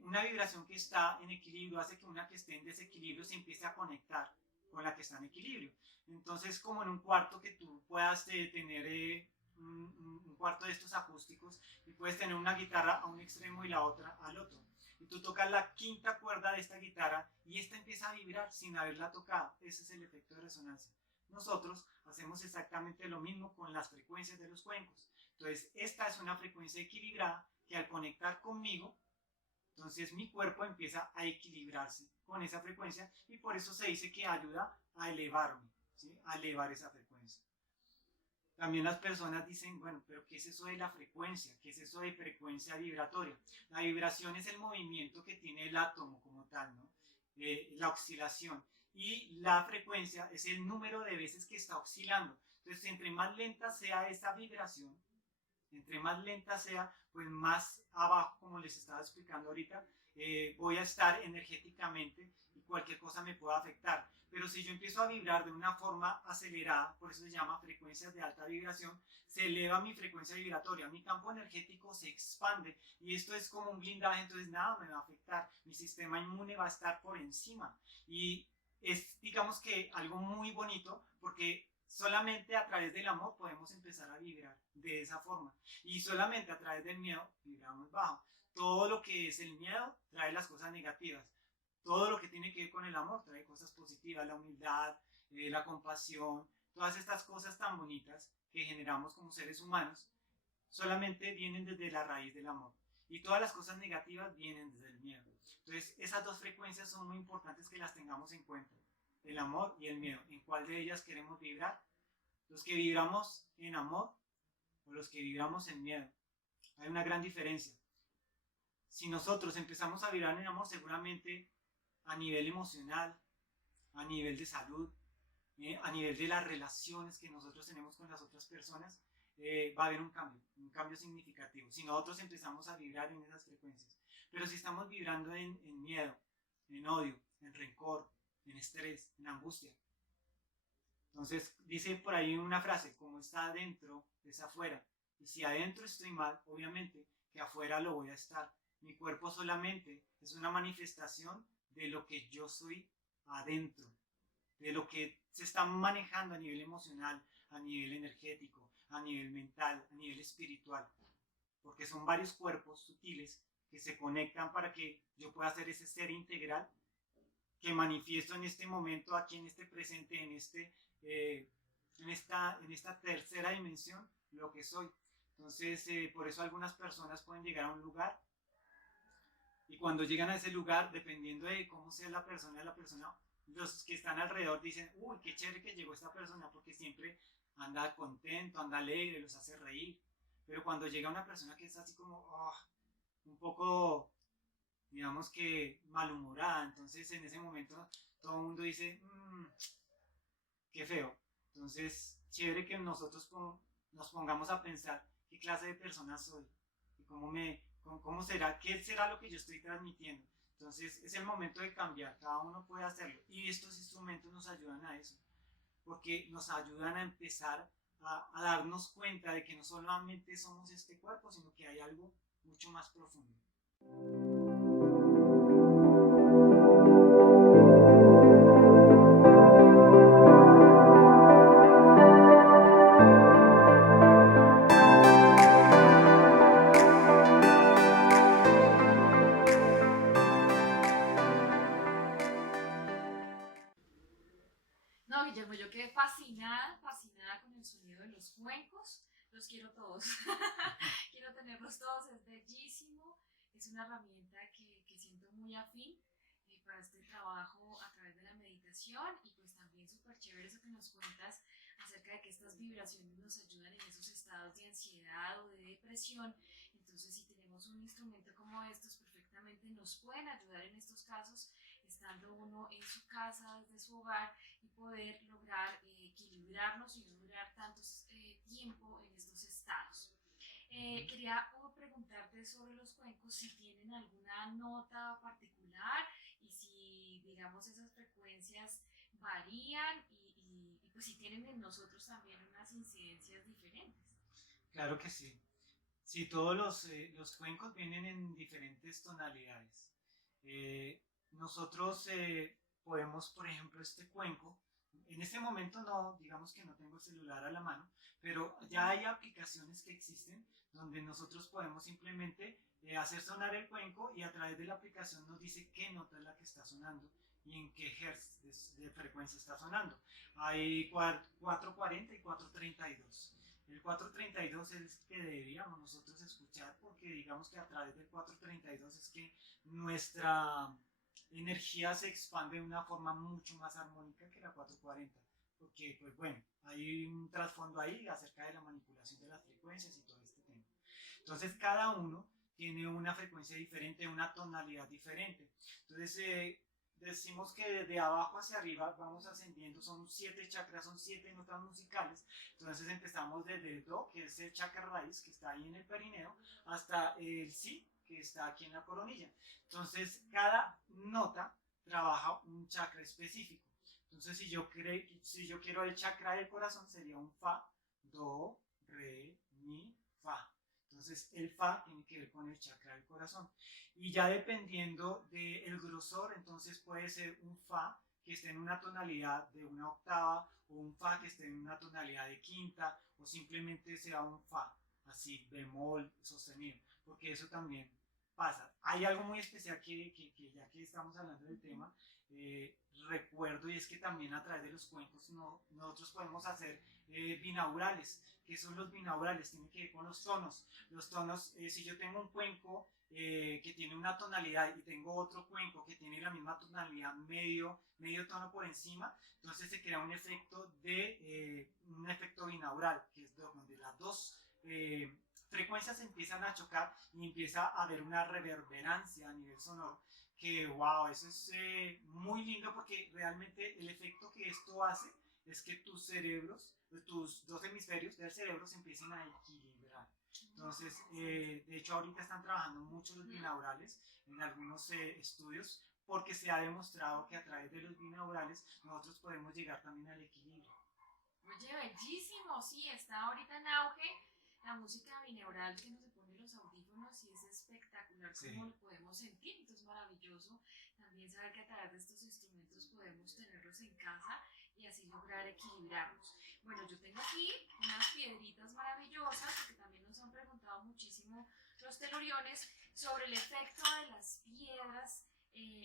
Una vibración que está en equilibrio hace que una que esté en desequilibrio se empiece a conectar con la que está en equilibrio. Entonces, como en un cuarto que tú puedas tener un cuarto de estos acústicos y puedes tener una guitarra a un extremo y la otra al otro. Y tú tocas la quinta cuerda de esta guitarra y esta empieza a vibrar sin haberla tocado. Ese es el efecto de resonancia. Nosotros hacemos exactamente lo mismo con las frecuencias de los cuencos. Entonces, esta es una frecuencia equilibrada que al conectar conmigo, entonces mi cuerpo empieza a equilibrarse con esa frecuencia y por eso se dice que ayuda a elevarme, ¿sí? A elevar esa frecuencia. También las personas dicen, bueno, pero ¿qué es eso de la frecuencia? ¿Qué es eso de frecuencia vibratoria? La vibración es el movimiento que tiene el átomo como tal, ¿no? La oscilación. Y la frecuencia es el número de veces que está oscilando. Entonces, entre más lenta sea esa vibración, entre más lenta sea, pues más abajo, como les estaba explicando ahorita, voy a estar energéticamente y cualquier cosa me puede afectar. Pero si yo empiezo a vibrar de una forma acelerada, por eso se llama frecuencias de alta vibración, se eleva mi frecuencia vibratoria, mi campo energético se expande y esto es como un blindaje, entonces nada me va a afectar, mi sistema inmune va a estar por encima y es, digamos que algo muy bonito porque solamente a través del amor podemos empezar a vibrar de esa forma. Y solamente a través del miedo vibramos bajo. Todo lo que es el miedo trae las cosas negativas. Todo lo que tiene que ver con el amor trae cosas positivas, la humildad, la compasión, todas estas cosas tan bonitas que generamos como seres humanos, solamente vienen desde la raíz del amor. Y todas las cosas negativas vienen desde el miedo. Entonces, esas dos frecuencias son muy importantes que las tengamos en cuenta. El amor y el miedo. ¿En cuál de ellas queremos vibrar? ¿Los que vibramos en amor o los que vibramos en miedo? Hay una gran diferencia. Si nosotros empezamos a vibrar en amor, seguramente a nivel emocional, a nivel de salud, a nivel de las relaciones que nosotros tenemos con las otras personas, va a haber un cambio significativo. Si nosotros empezamos a vibrar en esas frecuencias. Pero si estamos vibrando en miedo, en odio, en rencor, en estrés, en angustia. Entonces dice por ahí una frase, como está adentro, es afuera. Y si adentro estoy mal, obviamente que afuera lo voy a estar. Mi cuerpo solamente es una manifestación de lo que yo soy adentro, de lo que se está manejando a nivel emocional, a nivel energético, a nivel mental, a nivel espiritual. Porque son varios cuerpos sutiles que se conectan para que yo pueda ser ese ser integral que manifiesto en este momento, aquí en este presente, en esta tercera dimensión, lo que soy. Entonces, por eso algunas personas pueden llegar a un lugar y cuando llegan a ese lugar, dependiendo de cómo sea la persona, los que están alrededor dicen, uy, qué chévere que llegó esta persona, porque siempre anda contento, anda alegre, los hace reír. Pero cuando llega una persona que es así como, un poco, digamos que malhumorada, entonces en ese momento todo el mundo dice, qué feo. Entonces, chévere que nosotros nos pongamos a pensar qué clase de persona soy y cómo será, qué será lo que yo estoy transmitiendo. Entonces es el momento de cambiar, cada uno puede hacerlo y estos instrumentos nos ayudan a eso, porque nos ayudan a empezar a darnos cuenta de que no solamente somos este cuerpo, sino que hay algo mucho más profundo. No, Guillermo, yo quedé fascinada, fascinada con el sonido de los cuencos. Los quiero todos. Quiero tenerlos todos, es bellísimo. Es una herramienta que siento muy afín para este trabajo a través de la meditación y pues también súper chévere eso que nos cuentas acerca de que estas vibraciones nos ayudan en esos estados de ansiedad o de depresión. Entonces, si tenemos un instrumento como estos, perfectamente nos pueden ayudar en estos casos, estando uno en su casa, desde su hogar, y poder lograr equilibrarnos y no durar tanto tiempo en estos estados. Quería preguntarte sobre los cuencos, si tienen alguna nota particular y si, digamos, esas frecuencias varían y pues si tienen en nosotros también unas incidencias diferentes. Claro que sí. Sí, todos los cuencos vienen en diferentes tonalidades. Nosotros podemos, por ejemplo, este cuenco, en este momento no, digamos que no tengo el celular a la mano, pero ya hay aplicaciones que existen donde nosotros podemos simplemente hacer sonar el cuenco y a través de la aplicación nos dice qué nota es la que está sonando y en qué hertz de frecuencia está sonando. Hay 440 y 432. El 432 es el que deberíamos nosotros escuchar porque digamos que a través del 432 es que nuestra energía se expande de una forma mucho más armónica que la 440. Porque, pues bueno, hay un trasfondo ahí acerca de la manipulación de las frecuencias y todo este tema. Entonces, cada uno tiene una frecuencia diferente, una tonalidad diferente. Entonces, decimos que de abajo hacia arriba vamos ascendiendo, son 7 chakras, son 7 notas musicales. Entonces empezamos desde el Do, que es el chakra raíz, que está ahí en el perineo, hasta el Si, que está aquí en la coronilla. Entonces cada nota trabaja un chakra específico. Entonces si yo quiero el chakra del corazón sería un Fa, Do, Re, Mi, Fa. Entonces el Fa tiene que ver con el chakra del corazón. Y ya dependiendo del grosor, entonces puede ser un Fa que esté en una tonalidad de una octava, o un Fa que esté en una tonalidad de quinta, o simplemente sea un Fa, así, bemol, sostenido, porque eso también pasa. Hay algo muy especial que ya que estamos hablando del tema, recuerdo, y es que también a través de los cuencos nosotros podemos hacer binaurales. ¿Qué son los binaurales? Tienen que ver con los tonos. Los tonos, si yo tengo un cuenco que tiene una tonalidad y tengo otro cuenco que tiene la misma tonalidad, medio tono por encima, entonces se crea un efecto binaural, que es donde las dos frecuencias empiezan a chocar y empieza a haber una reverberancia a nivel sonoro, que wow, eso es muy lindo porque realmente el efecto que esto hace es que tus cerebros, tus dos hemisferios del cerebro se empiecen a equilibrar. Entonces, de hecho ahorita están trabajando mucho los binaurales en algunos estudios porque se ha demostrado que a través de los binaurales nosotros podemos llegar también al equilibrio. Oye, bellísimo, sí, está ahorita en auge la música binaural, que uno se pone los audífonos y es espectacular como lo podemos sentir. Entonces es maravilloso también saber que a través de estos instrumentos podemos tenerlos en casa y así lograr equilibrarnos. Bueno, yo tengo aquí unas piedritas maravillosas porque también nos han preguntado muchísimo los teluriones sobre el efecto de las piedras,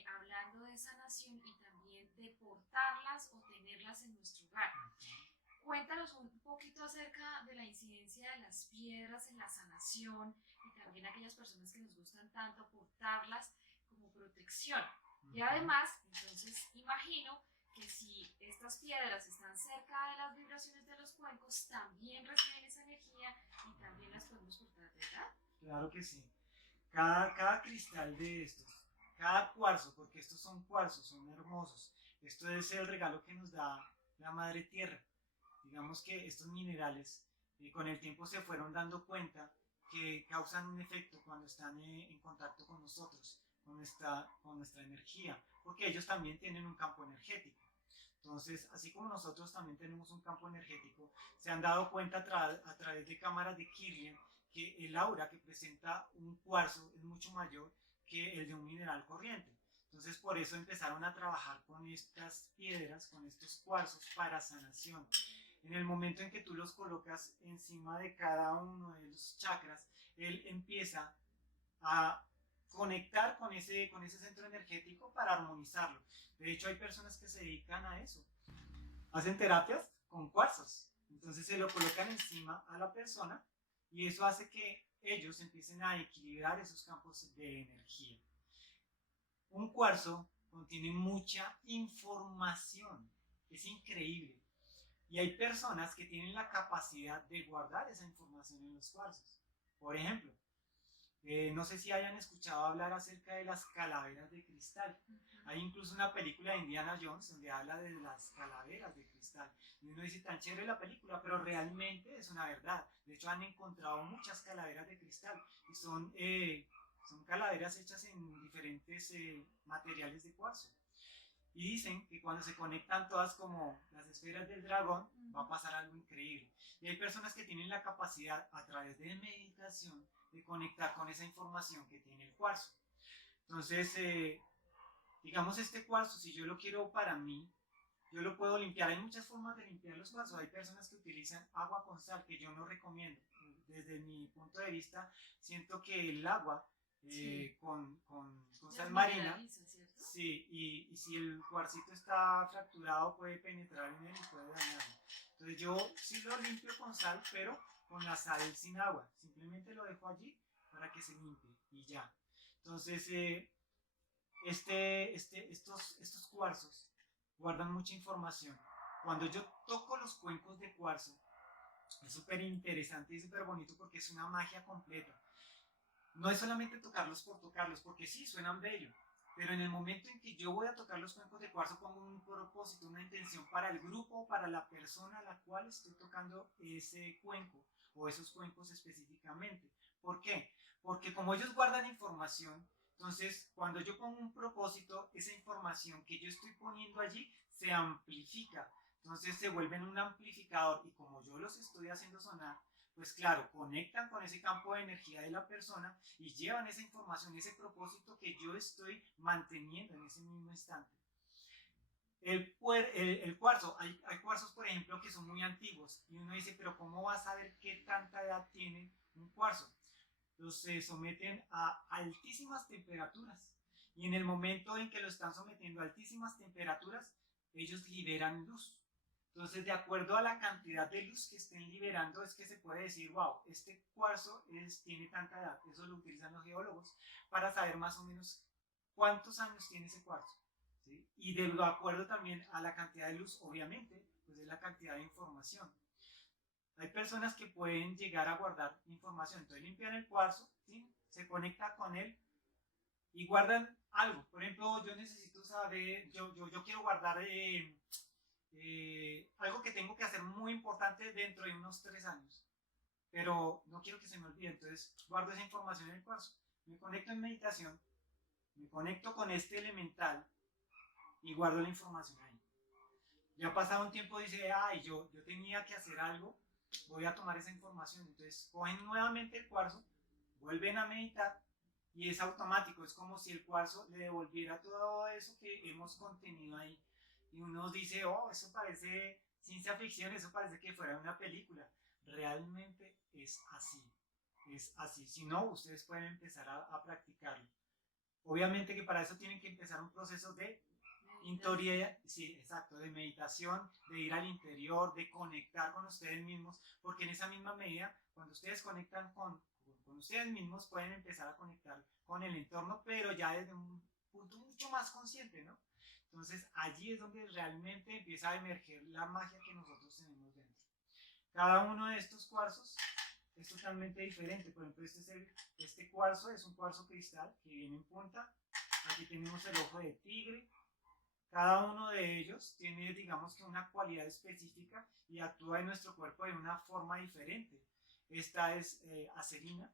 hablando de sanación y también de portarlas o tenerlas en nuestro hogar. Cuéntanos un poquito acerca de la incidencia de las piedras en la sanación y también aquellas personas que nos gustan tanto portarlas como protección. Y además, entonces imagino que si estas piedras están cerca de las vibraciones de los cuencos, también reciben esa energía y también las podemos portar, ¿verdad? Claro que sí. Cada cristal de estos, cada cuarzo, porque estos son cuarzos, son hermosos. Esto es el regalo que nos da la Madre Tierra. Digamos que estos minerales con el tiempo se fueron dando cuenta que causan un efecto cuando están en contacto con nosotros, con nuestra energía, porque ellos también tienen un campo energético. Entonces, así como nosotros también tenemos un campo energético, se han dado cuenta a través de cámaras de Kirlian que el aura que presenta un cuarzo es mucho mayor que el de un mineral corriente. Entonces, por eso empezaron a trabajar con estas piedras, con estos cuarzos para sanación. En el momento en que tú los colocas encima de cada uno de los chakras, él empieza a conectar con ese centro energético para armonizarlo. De hecho, hay personas que se dedican a eso. Hacen terapias con cuarzos. Entonces se lo colocan encima a la persona y eso hace que ellos empiecen a equilibrar esos campos de energía. Un cuarzo contiene mucha información. Es increíble. Y hay personas que tienen la capacidad de guardar esa información en los cuarzos. Por ejemplo, no sé si hayan escuchado hablar acerca de las calaveras de cristal. Hay incluso una película de Indiana Jones donde habla de las calaveras de cristal. Y uno dice, tan chévere la película, pero realmente es una verdad. De hecho, han encontrado muchas calaveras de cristal y son calaveras hechas en diferentes materiales de cuarzo. Y dicen que cuando se conectan todas como las esferas del dragón, va a pasar algo increíble. Y hay personas que tienen la capacidad, a través de meditación, de conectar con esa información que tiene el cuarzo. Entonces, digamos, este cuarzo, si yo lo quiero para mí, yo lo puedo limpiar. Hay muchas formas de limpiar los cuarzos. Hay personas que utilizan agua con sal, que yo no recomiendo. Desde mi punto de vista, siento que el agua con sal marina, sí, y si el cuarcito está fracturado puede penetrar en él y puede dañarlo. Entonces yo sí lo limpio con sal, pero con la sal sin agua. Simplemente lo dejo allí para que se limpie y ya. Entonces estos cuarzos guardan mucha información. Cuando yo toco los cuencos de cuarzo, es súper interesante y súper bonito porque es una magia completa. No es solamente tocarlos por tocarlos, porque sí, suenan bello, pero en el momento en que yo voy a tocar los cuencos de cuarzo pongo un propósito, una intención para el grupo, para la persona a la cual estoy tocando ese cuenco o esos cuencos específicamente. ¿Por qué? Porque como ellos guardan información, entonces cuando yo pongo un propósito, esa información que yo estoy poniendo allí se amplifica. Entonces se vuelven un amplificador y como yo los estoy haciendo sonar, pues claro, conectan con ese campo de energía de la persona y llevan esa información, ese propósito que yo estoy manteniendo en ese mismo instante. El cuarzo, hay cuarzos, por ejemplo, que son muy antiguos y uno dice, pero ¿cómo vas a saber qué tanta edad tiene un cuarzo? Los se someten a altísimas temperaturas y en el momento en que lo están sometiendo a altísimas temperaturas, ellos liberan luz. Entonces, de acuerdo a la cantidad de luz que estén liberando, es que se puede decir, wow, este cuarzo tiene tanta edad. Eso lo utilizan los geólogos para saber más o menos cuántos años tiene ese cuarzo. ¿Sí? Y de acuerdo también a la cantidad de luz, obviamente, pues es la cantidad de información. Hay personas que pueden llegar a guardar información. Entonces, limpian el cuarzo, ¿sí? Se conecta con él y guardan algo. Por ejemplo, yo necesito saber, yo quiero guardar algo que tengo que hacer muy importante dentro de unos 3 años, pero no quiero que se me olvide, entonces guardo esa información en el cuarzo, me conecto en meditación, me conecto con este elemental y guardo la información ahí. Ya pasado un tiempo dice, ay, yo tenía que hacer algo, voy a tomar esa información, entonces cogen nuevamente el cuarzo, vuelven a meditar y es automático, es como si el cuarzo le devolviera todo eso que hemos contenido ahí. Y uno dice, oh, eso parece ciencia ficción, eso parece que fuera una película. Realmente es así, es así. Si no, ustedes pueden empezar a practicarlo. Obviamente que para eso tienen que empezar un proceso de sí, exacto, de meditación, de ir al interior, de conectar con ustedes mismos, porque en esa misma medida, cuando ustedes conectan con ustedes mismos, pueden empezar a conectar con el entorno, pero ya desde un punto mucho más consciente, ¿no? Entonces allí es donde realmente empieza a emerger la magia que nosotros tenemos dentro. Cada uno de estos cuarzos es totalmente diferente. Por ejemplo, este cuarzo es un cuarzo cristal que viene en punta. Aquí tenemos el ojo de tigre. Cada uno de ellos tiene, digamos que una cualidad específica y actúa en nuestro cuerpo de una forma diferente. Esta es acerina.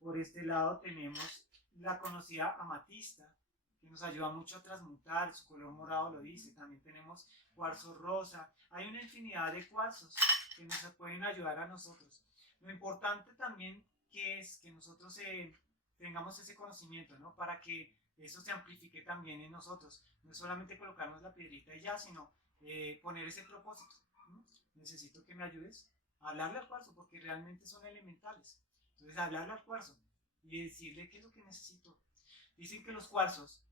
Por este lado tenemos la conocida amatista, que nos ayuda mucho a transmutar, su color morado lo dice. También tenemos cuarzo rosa. Hay una infinidad de cuarzos que nos pueden ayudar a nosotros. Lo importante también que es que nosotros tengamos ese conocimiento, ¿no? Para que eso se amplifique también en nosotros. No es solamente colocarnos la piedrita y ya, sino poner ese propósito, ¿no? Necesito que me ayudes a hablarle al cuarzo, porque realmente son elementales. Entonces, hablarle al cuarzo y decirle qué es lo que necesito. Dicen que los cuarzos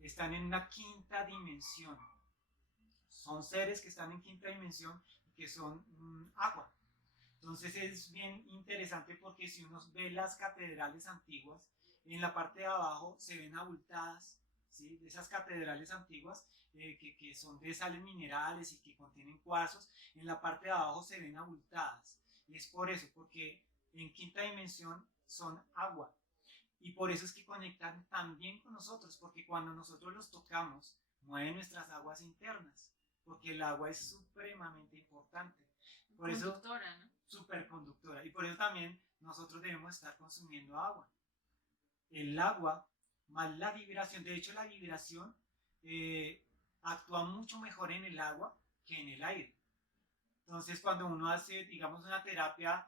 están en una quinta dimensión. Son seres que están en quinta dimensión y que son agua. Entonces es bien interesante porque si uno ve las catedrales antiguas, en la parte de abajo se ven abultadas, ¿sí? De esas catedrales antiguas que son de sales minerales y que contienen cuarzos, en la parte de abajo se ven abultadas. Y es por eso, porque en quinta dimensión son agua. Y por eso es que conectan también con nosotros, porque cuando nosotros los tocamos, mueven nuestras aguas internas, porque el agua es supremamente importante. Por Conductora, eso, ¿no? superconductora. Y por eso también nosotros debemos estar consumiendo agua. El agua más la vibración, de hecho la vibración actúa mucho mejor en el agua que en el aire. Entonces cuando uno hace, digamos, una terapia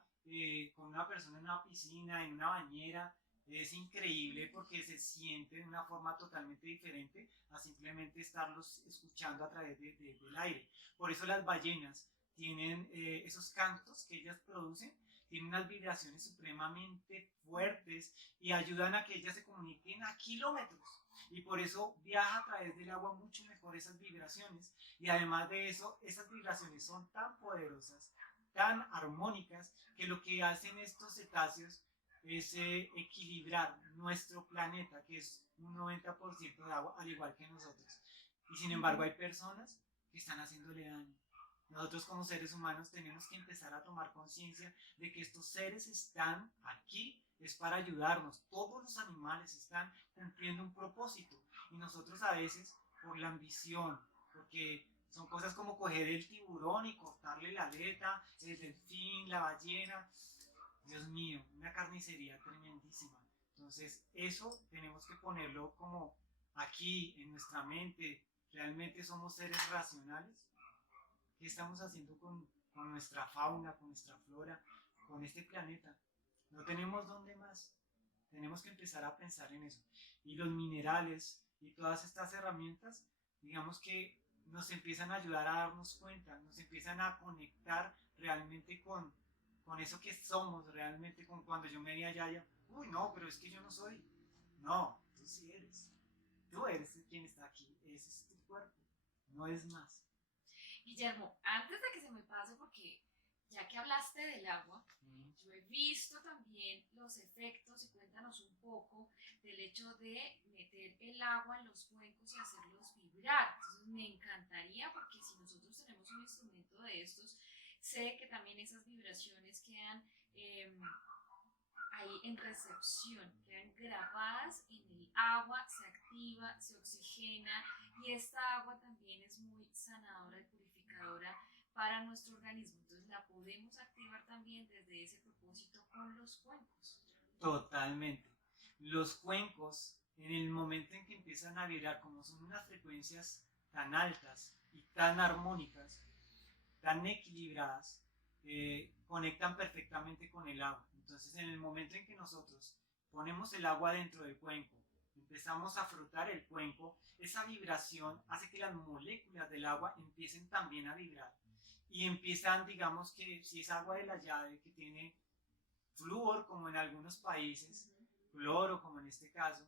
con una persona en una piscina, en una bañera, es increíble porque se siente de una forma totalmente diferente a simplemente estarlos escuchando a través del aire. Por eso las ballenas tienen esos cantos que ellas producen, tienen unas vibraciones supremamente fuertes y ayudan a que ellas se comuniquen a kilómetros. Y por eso viaja a través del agua mucho mejor esas vibraciones. Y además de eso, esas vibraciones son tan poderosas, tan armónicas, que lo que hacen estos cetáceos es equilibrar nuestro planeta, que es un 90% de agua, al igual que nosotros. Y sin embargo hay personas que están haciéndole daño. Nosotros como seres humanos tenemos que empezar a tomar conciencia de que estos seres están aquí, es para ayudarnos. Todos los animales están cumpliendo un propósito y nosotros a veces por la ambición, porque son cosas como coger el tiburón y cortarle la aleta, el delfín, la ballena. Dios mío, una carnicería tremendísima. Entonces, eso tenemos que ponerlo como aquí en nuestra mente. ¿Realmente somos seres racionales? ¿Qué estamos haciendo con nuestra fauna, con nuestra flora, con este planeta? No tenemos dónde más. Tenemos que empezar a pensar en eso. Y los minerales y todas estas herramientas, digamos que nos empiezan a ayudar a darnos cuenta, nos empiezan a conectar realmente con eso que somos, realmente con cuando yo me di a Yaya. Uy, no, pero es que yo no soy. No, tú sí eres. Tú eres quien está aquí. Ese es tu cuerpo. No es más. Guillermo, antes de que se me pase, porque ya que hablaste del agua, yo he visto también los efectos y cuéntanos un poco del hecho de meter el agua en los cuencos y hacerlos vibrar. Entonces me encantaría porque si nosotros tenemos un instrumento de estos, sé que también esas vibraciones quedan ahí en recepción, quedan grabadas en el agua, se activa, se oxigena y esta agua también es muy sanadora y purificadora para nuestro organismo. Entonces la podemos activar también desde ese propósito con los cuencos. Totalmente. Los cuencos, en el momento en que empiezan a vibrar, como son unas frecuencias tan altas y tan armónicas, tan equilibradas, conectan perfectamente con el agua. Entonces, en el momento en que nosotros ponemos el agua dentro del cuenco, empezamos a frotar el cuenco, esa vibración hace que las moléculas del agua empiecen también a vibrar. Y empiezan, digamos que si es agua de la llave que tiene flúor, como en algunos países, cloro, como en este caso,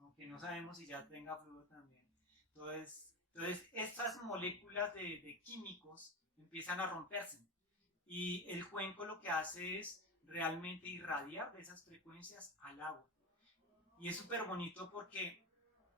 aunque no sabemos si ya tenga flúor también. Entonces estas moléculas de químicos empiezan a romperse y el cuenco lo que hace es realmente irradiar de esas frecuencias al agua. Y es súper bonito porque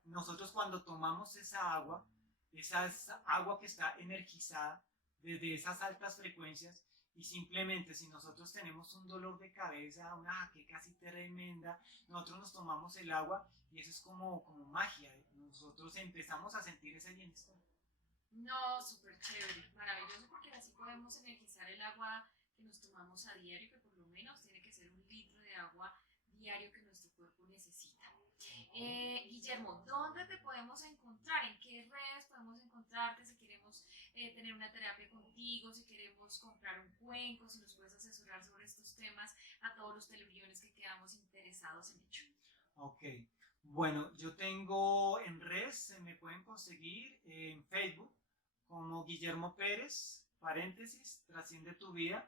nosotros cuando tomamos esa agua que está energizada desde esas altas frecuencias, y simplemente si nosotros tenemos un dolor de cabeza, una jaqueca así tremenda, nosotros nos tomamos el agua y eso es como magia, ¿eh? Nosotros empezamos a sentir ese bienestar. No, súper chévere, maravilloso porque así podemos energizar el agua que nos tomamos a diario, que por lo menos tiene que ser 1 litro de agua diario que nuestro cuerpo necesita. Guillermo, ¿dónde te podemos encontrar? ¿En qué redes podemos encontrarte si queremos tener una terapia contigo, si queremos comprar un cuenco, si nos puedes asesorar sobre estos temas a todos los televidentes que quedamos interesados en ello? Ok. Bueno, yo tengo en redes, me pueden conseguir en Facebook como Guillermo Pérez, paréntesis, Trasciende tu vida.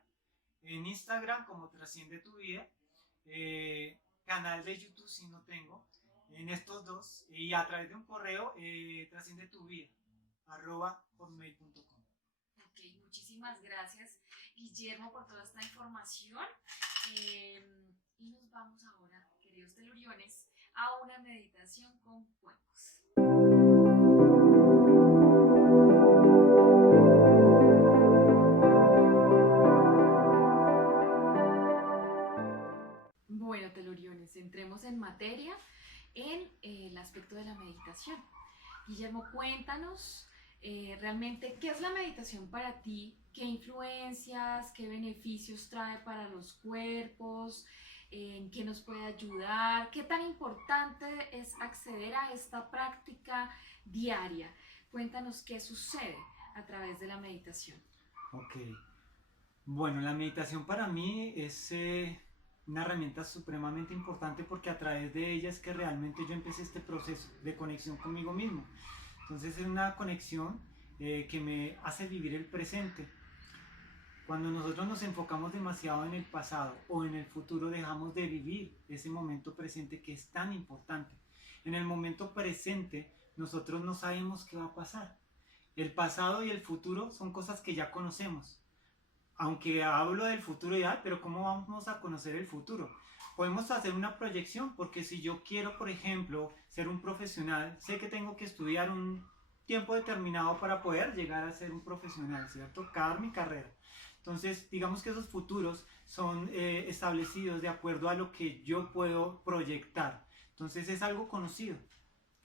En Instagram como Trasciende tu vida. Canal de YouTube si no tengo. En estos dos. Y a través de un correo, trasciende tu vida, @hotmail.com. Ok, muchísimas gracias Guillermo por toda esta información. Y nos vamos ahora, queridos teluriones, a una meditación con cuencos. Bueno, teluriones, entremos en materia en el aspecto de la meditación. Guillermo, cuéntanos realmente qué es la meditación para ti, qué influencias, qué beneficios trae para los cuerpos, en qué nos puede ayudar, qué tan importante es acceder a esta práctica diaria. Cuéntanos qué sucede a través de la meditación. Ok. Bueno, la meditación para mí es una herramienta supremamente importante porque a través de ella es que realmente yo empecé este proceso de conexión conmigo mismo. Entonces es una conexión que me hace vivir el presente. Cuando nosotros nos enfocamos demasiado en el pasado o en el futuro, dejamos de vivir ese momento presente que es tan importante. En el momento presente nosotros no sabemos qué va a pasar. El pasado y el futuro son cosas que ya conocemos. Aunque hablo del futuro ya, pero ¿cómo vamos a conocer el futuro? Podemos hacer una proyección, porque si yo quiero, por ejemplo, ser un profesional, sé que tengo que estudiar un tiempo determinado para poder llegar a ser un profesional, ¿cierto? Acabar mi carrera. Entonces, digamos que esos futuros son establecidos de acuerdo a lo que yo puedo proyectar. Entonces, es algo conocido,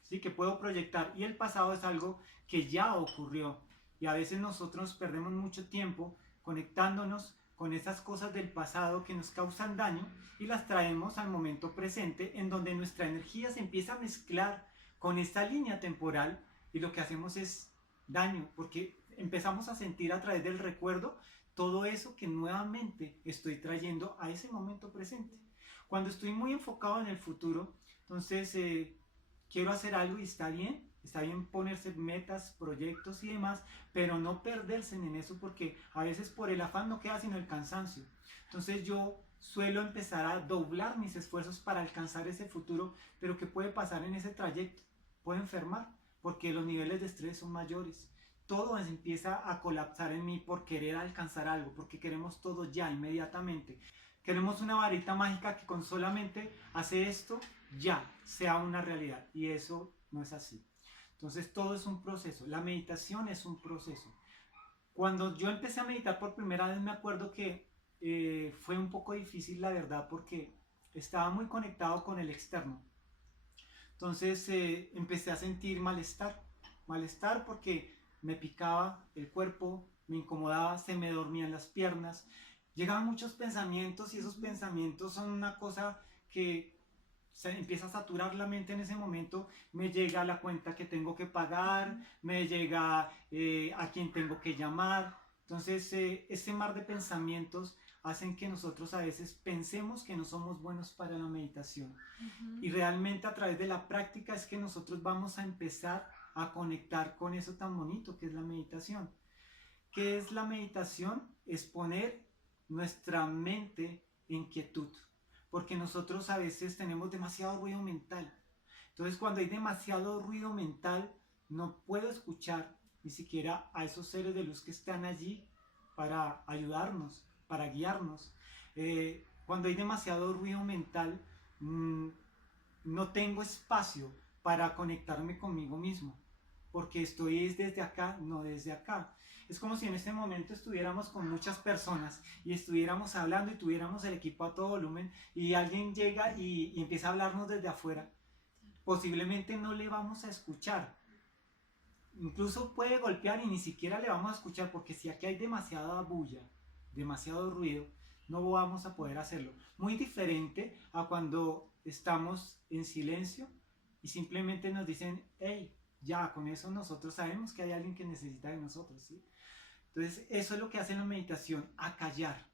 ¿sí? Que puedo proyectar. Y el pasado es algo que ya ocurrió. Y a veces nosotros perdemos mucho tiempo conectándonos con esas cosas del pasado que nos causan daño y las traemos al momento presente, en donde nuestra energía se empieza a mezclar con esta línea temporal y lo que hacemos es daño, porque empezamos a sentir a través del recuerdo todo eso que nuevamente estoy trayendo a ese momento presente. Cuando estoy muy enfocado en el futuro, entonces quiero hacer algo y está bien ponerse metas, proyectos y demás, pero no perderse en eso porque a veces por el afán no queda sino el cansancio. Entonces yo suelo empezar a doblar mis esfuerzos para alcanzar ese futuro, pero ¿qué puede pasar en ese trayecto? Puedo enfermar porque los niveles de estrés son mayores. Todo empieza a colapsar en mí por querer alcanzar algo, porque queremos todo ya, inmediatamente. Queremos una varita mágica que con solamente hacer esto ya sea una realidad y eso no es así. Entonces todo es un proceso, la meditación es un proceso. Cuando yo empecé a meditar por primera vez me acuerdo que fue un poco difícil la verdad porque estaba muy conectado con el externo. Entonces empecé a sentir malestar, malestar porque me picaba el cuerpo, me incomodaba, se me dormían las piernas, llegaban muchos pensamientos y esos pensamientos son una cosa que se empieza a saturar la mente en ese momento, me llega la cuenta que tengo que pagar, me llega a quien tengo que llamar. Entonces, ese mar de pensamientos hacen que nosotros a veces pensemos que no somos buenos para la meditación. Y realmente a través de la práctica es que nosotros vamos a empezar a conectar con eso tan bonito que es la meditación. ¿Qué es la meditación? Es poner nuestra mente en quietud, porque nosotros a veces tenemos demasiado ruido mental. Entonces cuando hay demasiado ruido mental, no puedo escuchar ni siquiera a esos seres de luz que están allí para ayudarnos, para guiarnos. Cuando hay demasiado ruido mental, no tengo espacio para conectarme conmigo mismo, porque estoy desde acá, no desde acá. Es como si en este momento estuviéramos con muchas personas y estuviéramos hablando y tuviéramos el equipo a todo volumen y alguien llega y empieza a hablarnos desde afuera. Posiblemente no le vamos a escuchar. Incluso puede golpear y ni siquiera le vamos a escuchar porque si aquí hay demasiada bulla, demasiado ruido, no vamos a poder hacerlo. Muy diferente a cuando estamos en silencio y simplemente nos dicen, hey, ya, con eso nosotros sabemos que hay alguien que necesita de nosotros, ¿sí? Entonces, eso es lo que hace la meditación, acallar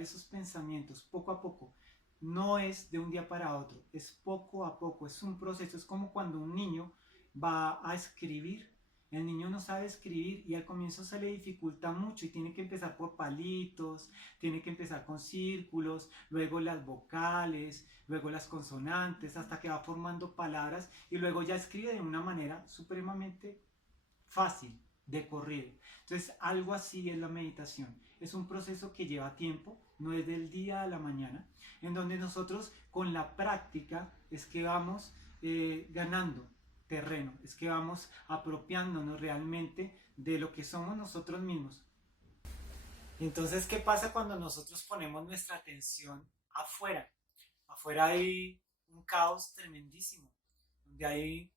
esos pensamientos poco a poco. No es de un día para otro, es poco a poco, es un proceso, es como cuando un niño va a escribir. El niño no sabe escribir y al comienzo se le dificulta mucho y tiene que empezar por palitos, tiene que empezar con círculos, luego las vocales, luego las consonantes, hasta que va formando palabras y luego ya escribe de una manera supremamente fácil, de corrido. Entonces, algo así es la meditación. Es un proceso que lleva tiempo, no es del día a la mañana, en donde nosotros con la práctica es que vamos ganando terreno, es que vamos apropiándonos realmente de lo que somos nosotros mismos. Entonces, ¿qué pasa cuando nosotros ponemos nuestra atención afuera? Afuera hay un caos tremendísimo, donde hay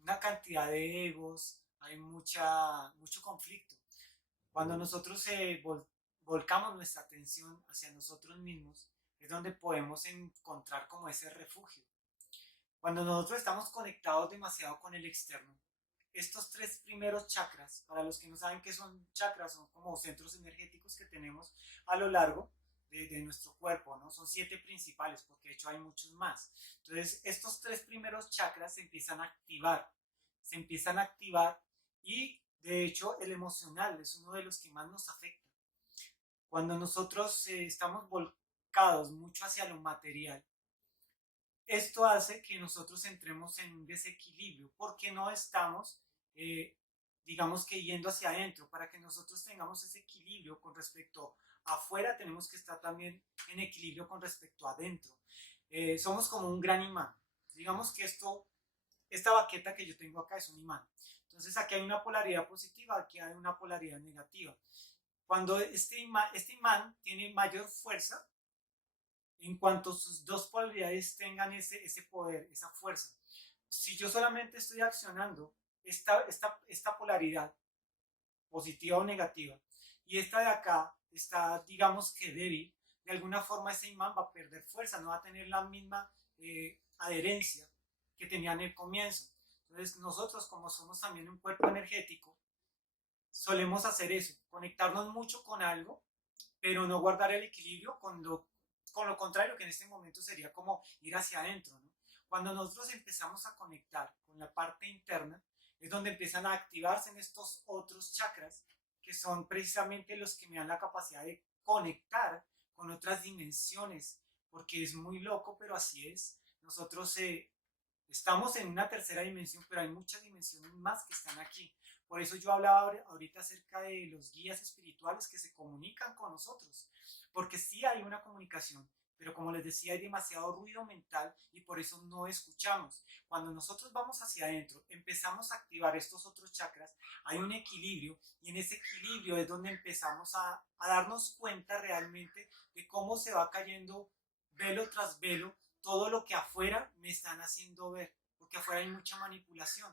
una cantidad de egos, hay mucho conflicto. Cuando nosotros volcamos nuestra atención hacia nosotros mismos, es donde podemos encontrar como ese refugio. Cuando nosotros estamos conectados demasiado con el externo, estos tres primeros chakras, para los que no saben qué son chakras, son como centros energéticos que tenemos a lo largo de nuestro cuerpo, ¿no? Son 7 principales, porque de hecho hay muchos más. Entonces, estos tres primeros chakras se empiezan a activar y de hecho el emocional es uno de los que más nos afecta. Cuando nosotros estamos volcados mucho hacia lo material, esto hace que nosotros entremos en un desequilibrio porque no estamos, digamos que yendo hacia adentro. Para que nosotros tengamos ese equilibrio con respecto a afuera, tenemos que estar también en equilibrio con respecto a adentro. Somos como un gran imán. Digamos que esta baqueta que yo tengo acá es un imán. Entonces aquí hay una polaridad positiva, aquí hay una polaridad negativa. Cuando este imán tiene mayor fuerza, en cuanto sus dos polaridades tengan ese poder, esa fuerza. Si yo solamente estoy accionando esta polaridad, positiva o negativa, y esta de acá está, digamos que débil, de alguna forma ese imán va a perder fuerza, no va a tener la misma adherencia que tenía en el comienzo. Entonces nosotros, como somos también un cuerpo energético, solemos hacer eso, conectarnos mucho con algo, pero no guardar el equilibrio con lo contrario, que en este momento sería como ir hacia adentro, ¿no? Cuando nosotros empezamos a conectar con la parte interna, es donde empiezan a activarse en estos otros chakras, que son precisamente los que me dan la capacidad de conectar con otras dimensiones, porque es muy loco, pero así es. Nosotros estamos en una tercera dimensión, pero hay muchas dimensiones más que están aquí. Por eso yo hablaba ahorita acerca de los guías espirituales que se comunican con nosotros, porque sí hay una comunicación, pero como les decía, hay demasiado ruido mental y por eso no escuchamos. Cuando nosotros vamos hacia adentro, empezamos a activar estos otros chakras, hay un equilibrio y en ese equilibrio es donde empezamos a darnos cuenta realmente de cómo se va cayendo velo tras velo todo lo que afuera me están haciendo ver, porque afuera hay mucha manipulación.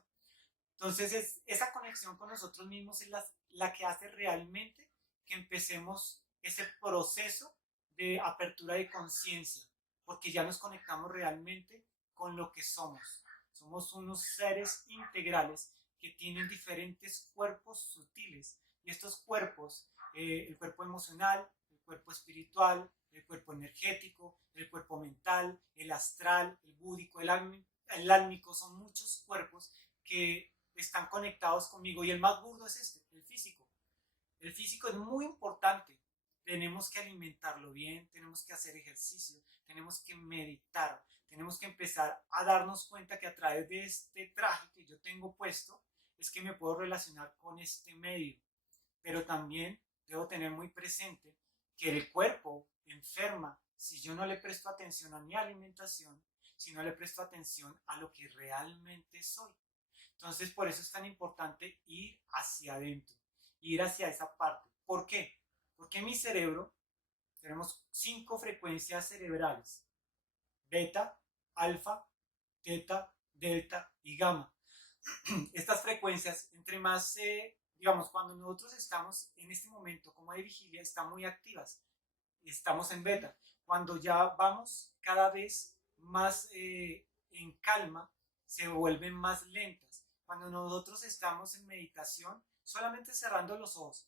Entonces, esa conexión con nosotros mismos es la que hace realmente que empecemos ese proceso de apertura de conciencia, porque ya nos conectamos realmente con lo que somos. Somos unos seres integrales que tienen diferentes cuerpos sutiles y estos cuerpos, el cuerpo emocional, el cuerpo espiritual, el cuerpo energético, el cuerpo mental, el astral, el búdico, el álmico, son muchos cuerpos que están conectados conmigo y el más burdo es el físico. El físico es muy importante. Tenemos que alimentarlo bien, tenemos que hacer ejercicio, tenemos que meditar, tenemos que empezar a darnos cuenta que a través de este traje que yo tengo puesto es que me puedo relacionar con este medio. Pero también debo tener muy presente que el cuerpo enferma si yo no le presto atención a mi alimentación, si no le presto atención a lo que realmente soy. Entonces, por eso es tan importante ir hacia adentro, ir hacia esa parte. ¿Por qué? Porque en mi cerebro tenemos 5 frecuencias cerebrales: beta, alfa, teta, delta y gamma. Estas frecuencias, entre más, digamos, cuando nosotros estamos en este momento como de vigilia, están muy activas, estamos en beta. Cuando ya vamos cada vez más en calma, se vuelven más lentas. Cuando nosotros estamos en meditación, solamente cerrando los ojos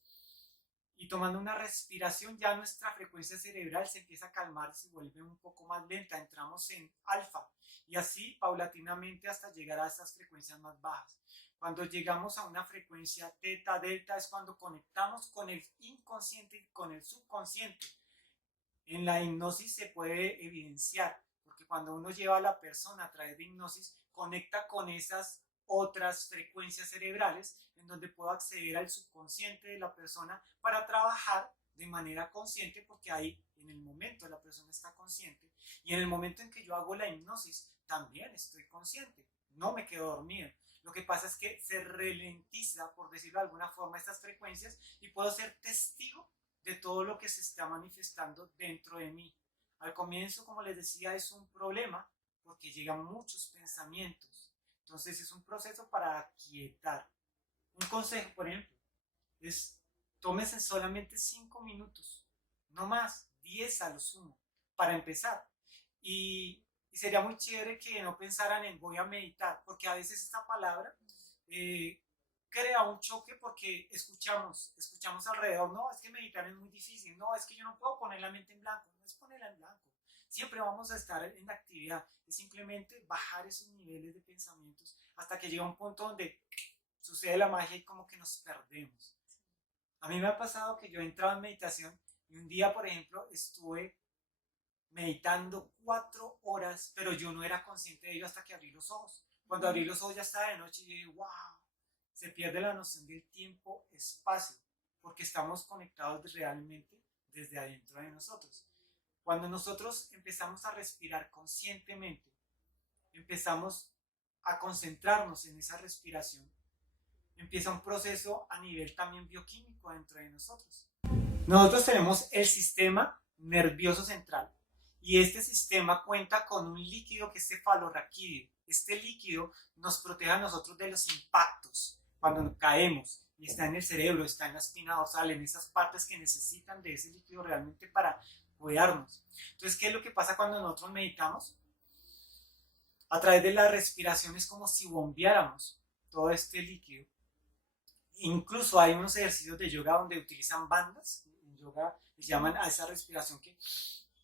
y tomando una respiración, ya nuestra frecuencia cerebral se empieza a calmar, se vuelve un poco más lenta, entramos en alfa y así paulatinamente hasta llegar a estas frecuencias más bajas. Cuando llegamos a una frecuencia teta, delta, es cuando conectamos con el inconsciente y con el subconsciente. En la hipnosis se puede evidenciar, porque cuando uno lleva a la persona a través de hipnosis, conecta con esas otras frecuencias cerebrales en donde puedo acceder al subconsciente de la persona para trabajar de manera consciente, porque ahí en el momento la persona está consciente y en el momento en que yo hago la hipnosis también estoy consciente, no me quedo dormido. Lo que pasa es que se ralentiza, por decirlo de alguna forma, estas frecuencias y puedo ser testigo de todo lo que se está manifestando dentro de mí. Al comienzo, como les decía, es un problema porque llegan muchos pensamientos. Entonces es un proceso para aquietar. Un consejo, por ejemplo, es tómense solamente 5 minutos, no más, 10 a lo sumo, para empezar. Y sería muy chévere que no pensaran en voy a meditar, porque a veces esta palabra crea un choque porque escuchamos alrededor, no, es que meditar es muy difícil, no, es que yo no puedo poner la mente en blanco, no es ponerla en blanco. Siempre vamos a estar en actividad, es simplemente bajar esos niveles de pensamientos hasta que llega un punto donde sucede la magia y como que nos perdemos. A mí me ha pasado que yo he entrado en meditación y un día, por ejemplo, estuve meditando 4 horas, pero yo no era consciente de ello hasta que abrí los ojos. Cuando abrí los ojos ya estaba de noche y dije, wow, se pierde la noción del tiempo-espacio, porque estamos conectados realmente desde adentro de nosotros. Cuando nosotros empezamos a respirar conscientemente, empezamos a concentrarnos en esa respiración, empieza un proceso a nivel también bioquímico dentro de nosotros. Nosotros tenemos el sistema nervioso central y este sistema cuenta con un líquido que es cefalorraquídeo. Este líquido nos protege a nosotros de los impactos cuando caemos y está en el cerebro, está en la espina dorsal, en esas partes que necesitan de ese líquido realmente para cuidarnos. Entonces, ¿qué es lo que pasa cuando nosotros meditamos? A través de la respiración es como si bombeáramos todo este líquido. Incluso hay unos ejercicios de yoga donde utilizan bandas, en yoga les llaman a esa respiración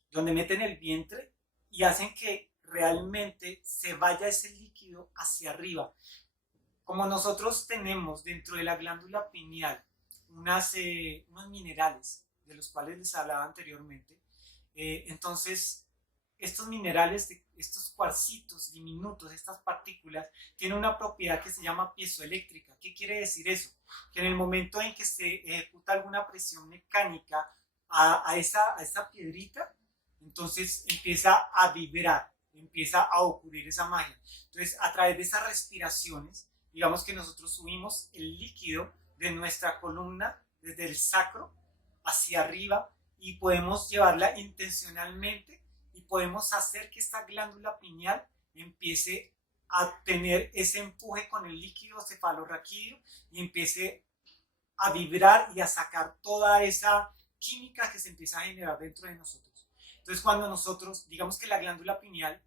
donde meten el vientre y hacen que realmente se vaya ese líquido hacia arriba. Como nosotros tenemos dentro de la glándula pineal unos minerales de los cuales les hablaba anteriormente, entonces estos minerales, estos cuarcitos diminutos, estas partículas, tienen una propiedad que se llama piezoeléctrica. ¿Qué quiere decir eso? Que en el momento en que se ejecuta alguna presión mecánica a esa piedrita, entonces empieza a vibrar, empieza a ocurrir esa magia. Entonces, a través de esas respiraciones, digamos que nosotros subimos el líquido de nuestra columna, desde el sacro hacia arriba, y podemos llevarla intencionalmente y podemos hacer que esta glándula pineal empiece a tener ese empuje con el líquido cefalorraquídeo y empiece a vibrar y a sacar toda esa química que se empieza a generar dentro de nosotros. Entonces, cuando nosotros, digamos que la glándula pineal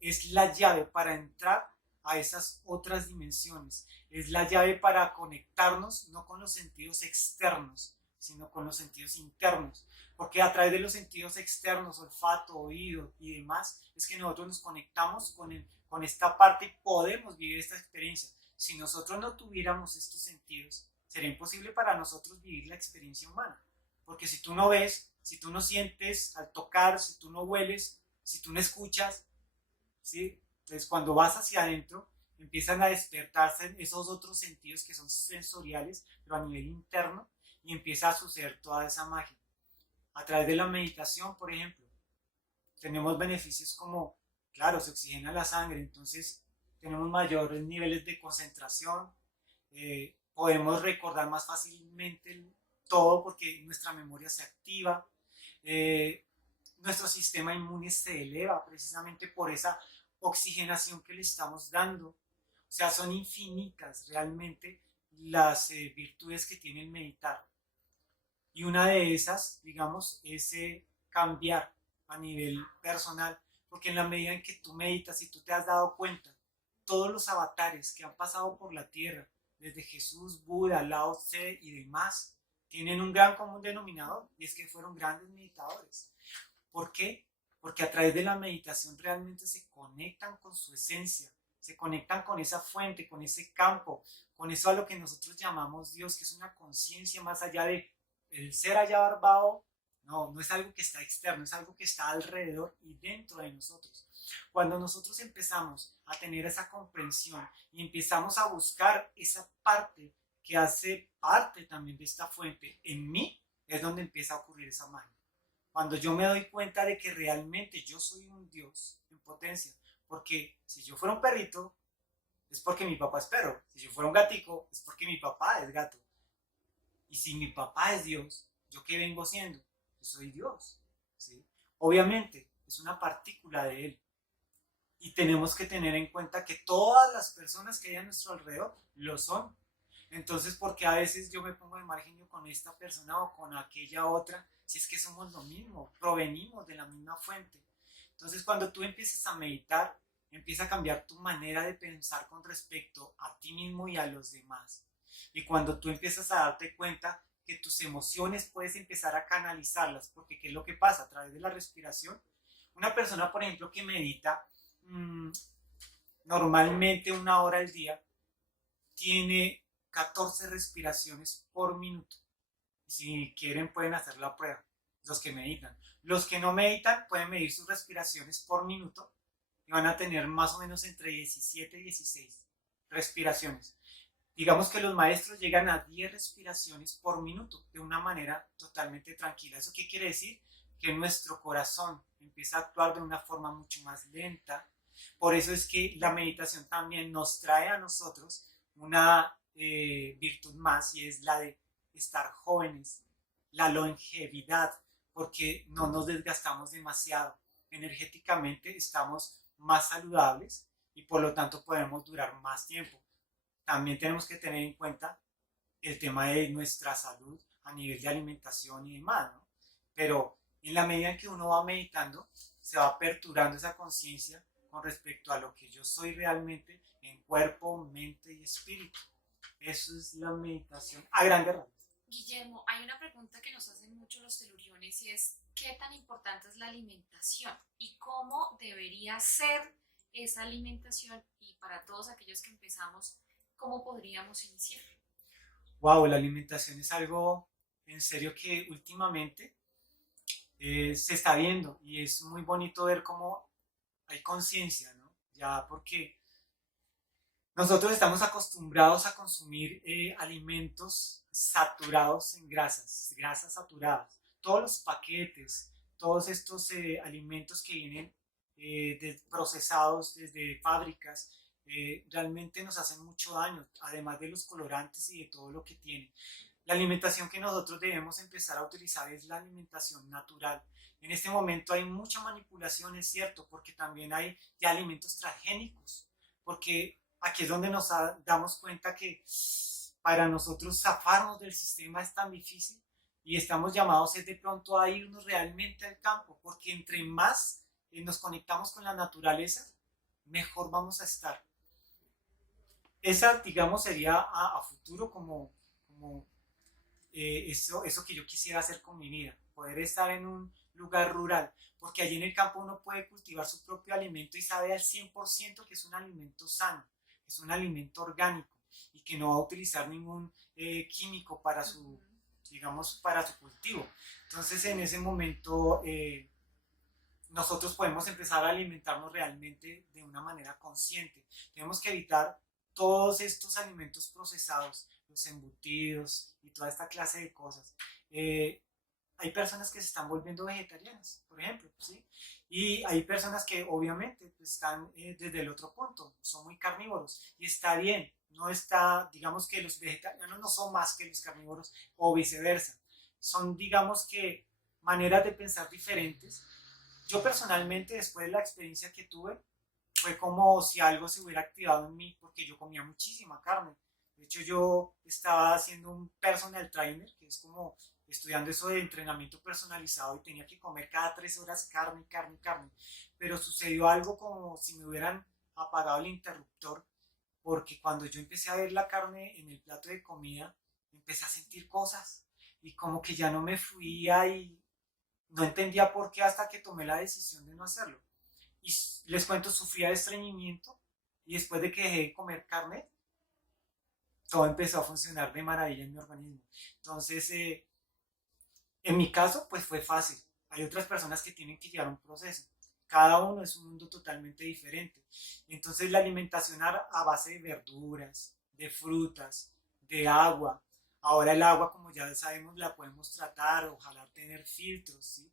es la llave para entrar a esas otras dimensiones, es la llave para conectarnos no con los sentidos externos, sino con los sentidos internos, porque a través de los sentidos externos, olfato, oído y demás, es que nosotros nos conectamos con esta parte y podemos vivir esta experiencia. Si nosotros no tuviéramos estos sentidos, sería imposible para nosotros vivir la experiencia humana, porque si tú no ves, si tú no sientes al tocar, si tú no hueles, si tú no escuchas, ¿sí? Entonces cuando vas hacia adentro, empiezan a despertarse esos otros sentidos que son sensoriales, pero a nivel interno, y empieza a suceder toda esa magia. A través de la meditación, por ejemplo, tenemos beneficios como, claro, se oxigena la sangre, entonces tenemos mayores niveles de concentración, podemos recordar más fácilmente todo porque nuestra memoria se activa, nuestro sistema inmune se eleva precisamente por esa oxigenación que le estamos dando. O sea, son infinitas realmente las virtudes que tiene el meditar. Y una de esas, digamos, es cambiar a nivel personal, porque en la medida en que tú meditas y tú te has dado cuenta todos los avatares que han pasado por la tierra, desde Jesús, Buda, Lao Tse y demás, tienen un gran común denominador, y es que fueron grandes meditadores. ¿Por qué? Porque a través de la meditación realmente se conectan con su esencia, se conectan con esa fuente, con ese campo, con eso a lo que nosotros llamamos Dios, que es una conciencia más allá de el ser allá barbado. No, no es algo que está externo, es algo que está alrededor y dentro de nosotros. Cuando nosotros empezamos a tener esa comprensión y empezamos a buscar esa parte que hace parte también de esta fuente en mí, es donde empieza a ocurrir esa magia. Cuando yo me doy cuenta de que realmente yo soy un Dios en potencia, porque si yo fuera un perrito, es porque mi papá es perro. Si yo fuera un gatico, es porque mi papá es gato. Y si mi papá es Dios, ¿yo qué vengo siendo? Yo soy Dios. ¿Sí? Obviamente, es una partícula de Él. Y tenemos que tener en cuenta que todas las personas que hay a nuestro alrededor lo son. Entonces, porque a veces yo me pongo de mal genio con esta persona o con aquella otra, si es que somos lo mismo, provenimos de la misma fuente. Entonces, cuando tú empiezas a meditar, empieza a cambiar tu manera de pensar con respecto a ti mismo y a los demás. Y cuando tú empiezas a darte cuenta que tus emociones puedes empezar a canalizarlas, porque ¿qué es lo que pasa? A través de la respiración, una persona, por ejemplo, que medita normalmente 1 hora al día, tiene 14 respiraciones por minuto. Si quieren pueden hacer la prueba, los que meditan. Los que no meditan pueden medir sus respiraciones por minuto y van a tener más o menos entre 17 y 16 respiraciones. Digamos que los maestros llegan a 10 respiraciones por minuto de una manera totalmente tranquila. ¿Eso qué quiere decir? Que nuestro corazón empieza a actuar de una forma mucho más lenta. Por eso es que la meditación también nos trae a nosotros una virtud más, y es la de estar jóvenes, la longevidad, porque no nos desgastamos demasiado. Energéticamente estamos más saludables y por lo tanto podemos durar más tiempo. También tenemos que tener en cuenta el tema de nuestra salud a nivel de alimentación y demás, ¿no? Pero en la medida en que uno va meditando, se va aperturando esa conciencia con respecto a lo que yo soy realmente en cuerpo, mente y espíritu. Eso es la meditación a grandes rasgos. Guillermo, hay una pregunta que nos hacen mucho los teluriones y es ¿qué tan importante es la alimentación y cómo debería ser esa alimentación? Y para todos aquellos que empezamos, ¿cómo podríamos iniciar? Wow, la alimentación es algo en serio que últimamente se está viendo, y es muy bonito ver cómo hay conciencia, ¿no? Ya porque nosotros estamos acostumbrados a consumir alimentos saturados en grasas, grasas saturadas. Todos los paquetes, todos estos alimentos que vienen procesados desde fábricas, realmente nos hacen mucho daño, además de los colorantes y de todo lo que tienen. La alimentación que nosotros debemos empezar a utilizar es la alimentación natural. En este momento hay mucha manipulación, es cierto, porque también hay ya alimentos transgénicos, porque aquí es donde nos damos cuenta que para nosotros zafarnos del sistema es tan difícil, y estamos llamados de pronto a irnos realmente al campo, porque entre más nos conectamos con la naturaleza, mejor vamos a estar. Esa, digamos, sería a futuro como eso que yo quisiera hacer con mi vida, poder estar en un lugar rural, porque allí en el campo uno puede cultivar su propio alimento y sabe al 100% que es un alimento sano, que es un alimento orgánico y que no va a utilizar ningún químico para su, digamos, para su cultivo. Entonces en ese momento nosotros podemos empezar a alimentarnos realmente de una manera consciente. Tenemos que evitar todos estos alimentos procesados, los embutidos y toda esta clase de cosas. Hay personas que se están volviendo vegetarianas, por ejemplo, ¿sí? Y hay personas que obviamente pues, están desde el otro punto, son muy carnívoros, y está bien, no está, digamos que los vegetarianos no son más que los carnívoros o viceversa, son, digamos que, maneras de pensar diferentes. Yo personalmente, después de la experiencia que tuve, fue como si algo se hubiera activado en mí, porque yo comía muchísima carne. De hecho, yo estaba haciendo un personal trainer, que es como estudiando eso de entrenamiento personalizado, y tenía que comer cada 3 horas carne, carne, carne. Pero sucedió algo como si me hubieran apagado el interruptor, porque cuando yo empecé a ver la carne en el plato de comida, empecé a sentir cosas y como que ya no me fluía y no entendía por qué hasta que tomé la decisión de no hacerlo. Y les cuento, sufría de estreñimiento y después de que dejé de comer carne, todo empezó a funcionar de maravilla en mi organismo. Entonces, en mi caso, pues fue fácil. Hay otras personas que tienen que llevar un proceso. Cada uno es un mundo totalmente diferente. Entonces, la alimentación a base de verduras, de frutas, de agua. Ahora el agua, como ya sabemos, la podemos tratar, ojalá tener filtros, ¿sí?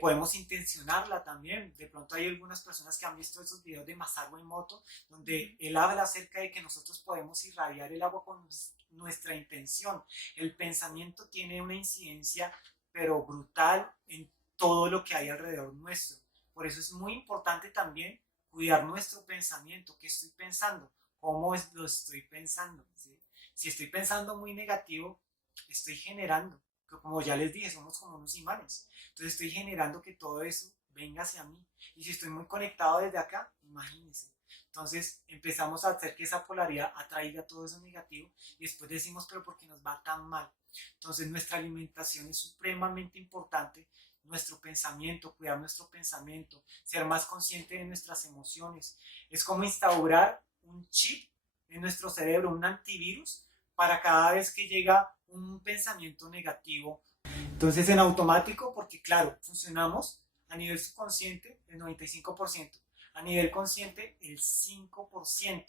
Podemos intencionarla también. De pronto hay algunas personas que han visto esos videos de Masaru Emoto, donde él habla acerca de que nosotros podemos irradiar el agua con nuestra intención. El pensamiento tiene una incidencia, pero brutal, en todo lo que hay alrededor nuestro. Por eso es muy importante también cuidar nuestro pensamiento. ¿Qué estoy pensando? ¿Cómo lo estoy pensando? ¿Sí? Si estoy pensando muy negativo, estoy generando, como ya les dije, somos como unos imanes. Entonces estoy generando que todo eso venga hacia mí. Y si estoy muy conectado desde acá, imagínense. Entonces empezamos a hacer que esa polaridad atraiga todo eso negativo y después decimos, pero ¿por qué nos va tan mal? Entonces nuestra alimentación es supremamente importante, nuestro pensamiento, cuidar nuestro pensamiento, ser más consciente de nuestras emociones. Es como instaurar un chip en nuestro cerebro, un antivirus, para cada vez que llega un pensamiento negativo. Entonces en automático, porque claro, funcionamos a nivel subconsciente el 95%, a nivel consciente el 5%.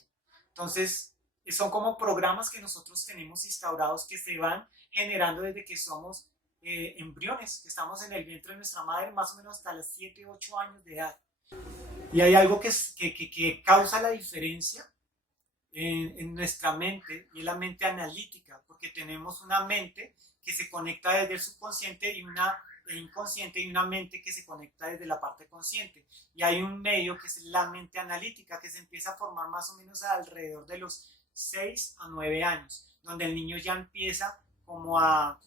Entonces son como programas que nosotros tenemos instaurados que se van generando desde que somos embriones, que estamos en el vientre de nuestra madre más o menos hasta los 7, 8 años de edad. Y hay algo que causa la diferencia en nuestra mente, y es la mente analítica, porque tenemos una mente que se conecta desde el subconsciente y una inconsciente, y una mente que se conecta desde la parte consciente. Y hay un medio que es la mente analítica, que se empieza a formar más o menos alrededor de los 6 a 9 años, donde el niño ya empieza como a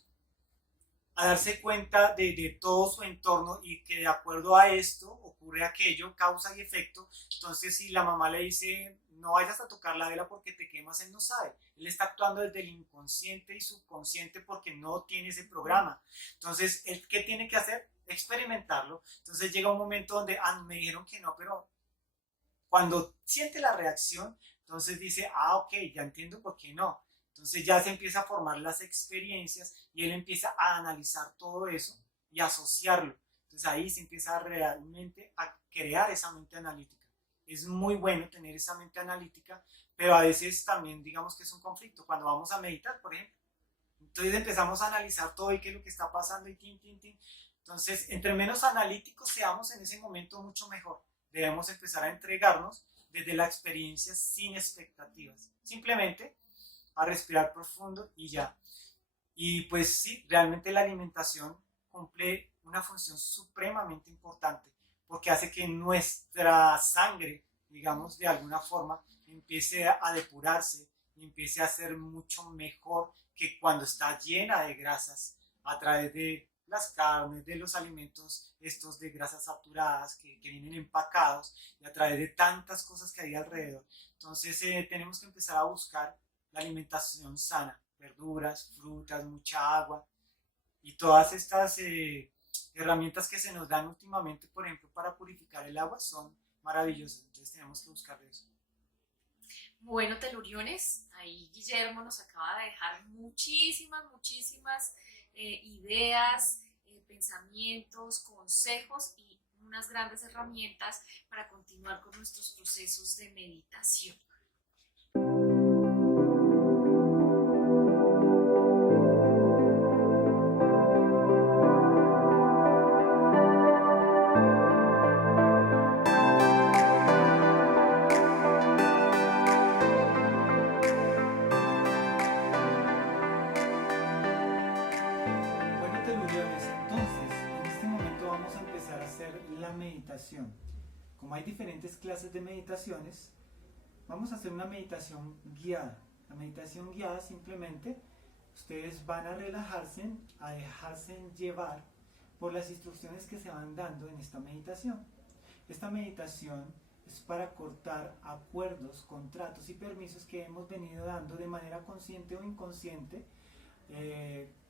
darse cuenta de todo su entorno y que de acuerdo a esto ocurre aquello, causa y efecto. Entonces si la mamá le dice no vayas a tocar la vela porque te quemas, él no sabe, él está actuando desde el inconsciente y subconsciente porque no tiene ese programa. Entonces él, ¿qué tiene que hacer? Experimentarlo. Entonces llega un momento donde me dijeron que no, pero cuando siente la reacción, entonces dice, ok, ya entiendo por qué no. Entonces ya se empieza a formar las experiencias y él empieza a analizar todo eso y a asociarlo. Entonces ahí se empieza realmente a crear esa mente analítica. Es muy bueno tener esa mente analítica, pero a veces también digamos que es un conflicto. Cuando vamos a meditar, por ejemplo, entonces empezamos a analizar todo y qué es lo que está pasando y tin, tin, tin. Entonces, entre menos analíticos seamos en ese momento, mucho mejor. Debemos empezar a entregarnos desde la experiencia sin expectativas. Simplemente a respirar profundo y ya. Y pues sí, realmente la alimentación cumple una función supremamente importante porque hace que nuestra sangre, digamos, de alguna forma, empiece a depurarse y empiece a ser mucho mejor que cuando está llena de grasas a través de las carnes, de los alimentos estos de grasas saturadas que vienen empacados y a través de tantas cosas que hay alrededor. Entonces tenemos que empezar a buscar la alimentación sana, verduras, frutas, mucha agua y todas estas herramientas que se nos dan últimamente, por ejemplo, para purificar el agua son maravillosas, entonces tenemos que buscar eso. Bueno, teluriones, ahí Guillermo nos acaba de dejar muchísimas ideas, pensamientos, consejos y unas grandes herramientas para continuar con nuestros procesos de meditación. Meditación. Como hay diferentes clases de meditaciones, vamos a hacer una meditación guiada. La meditación guiada simplemente ustedes van a relajarse, a dejarse llevar por las instrucciones que se van dando en esta meditación. Esta meditación es para cortar acuerdos, contratos y permisos que hemos venido dando de manera consciente o inconsciente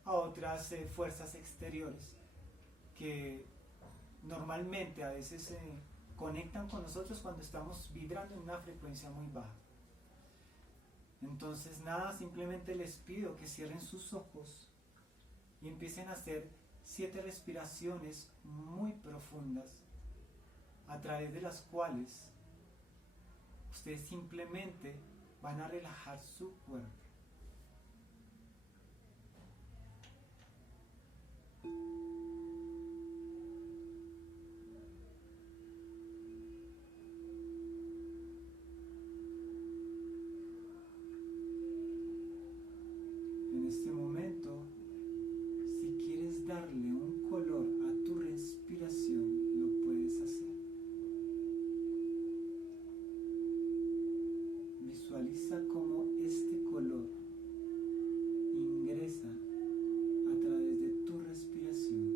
a otras fuerzas exteriores que normalmente a veces se conectan con nosotros cuando estamos vibrando en una frecuencia muy baja. Entonces nada, simplemente les pido que cierren sus ojos y empiecen a hacer 7 respiraciones muy profundas, a través de las cuales ustedes simplemente van a relajar su cuerpo. En este momento, si quieres darle un color a tu respiración, lo puedes hacer. Visualiza cómo este color ingresa a través de tu respiración.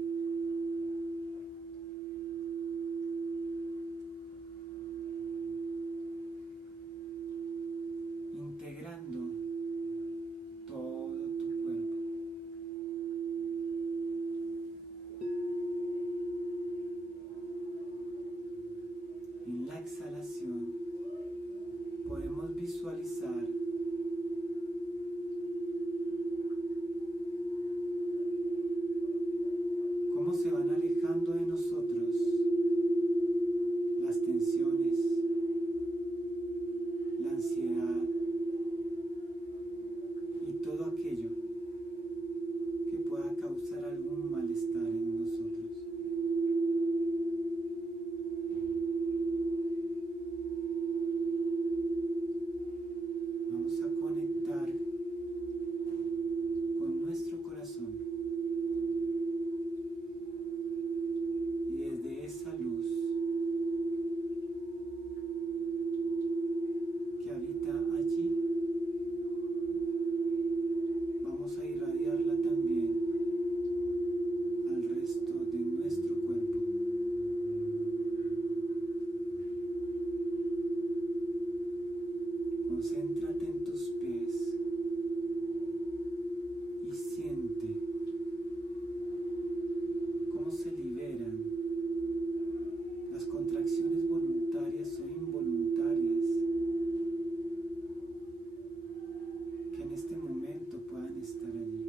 Integrando todo tu cuerpo. En la exhalación podemos visualizar cómo se van alejando de nosotros las tensiones, la ansiedad y todo aquello que pueda causar algún malestar en nosotros. Vamos a conectar con nuestro corazón y desde esa luz que habita allí, vamos a irradiarla también al resto de nuestro cuerpo. Concéntrate en tus pies y siente cómo se liberan las contracciones voluntarias o involuntarias que en este momento puedan estar allí.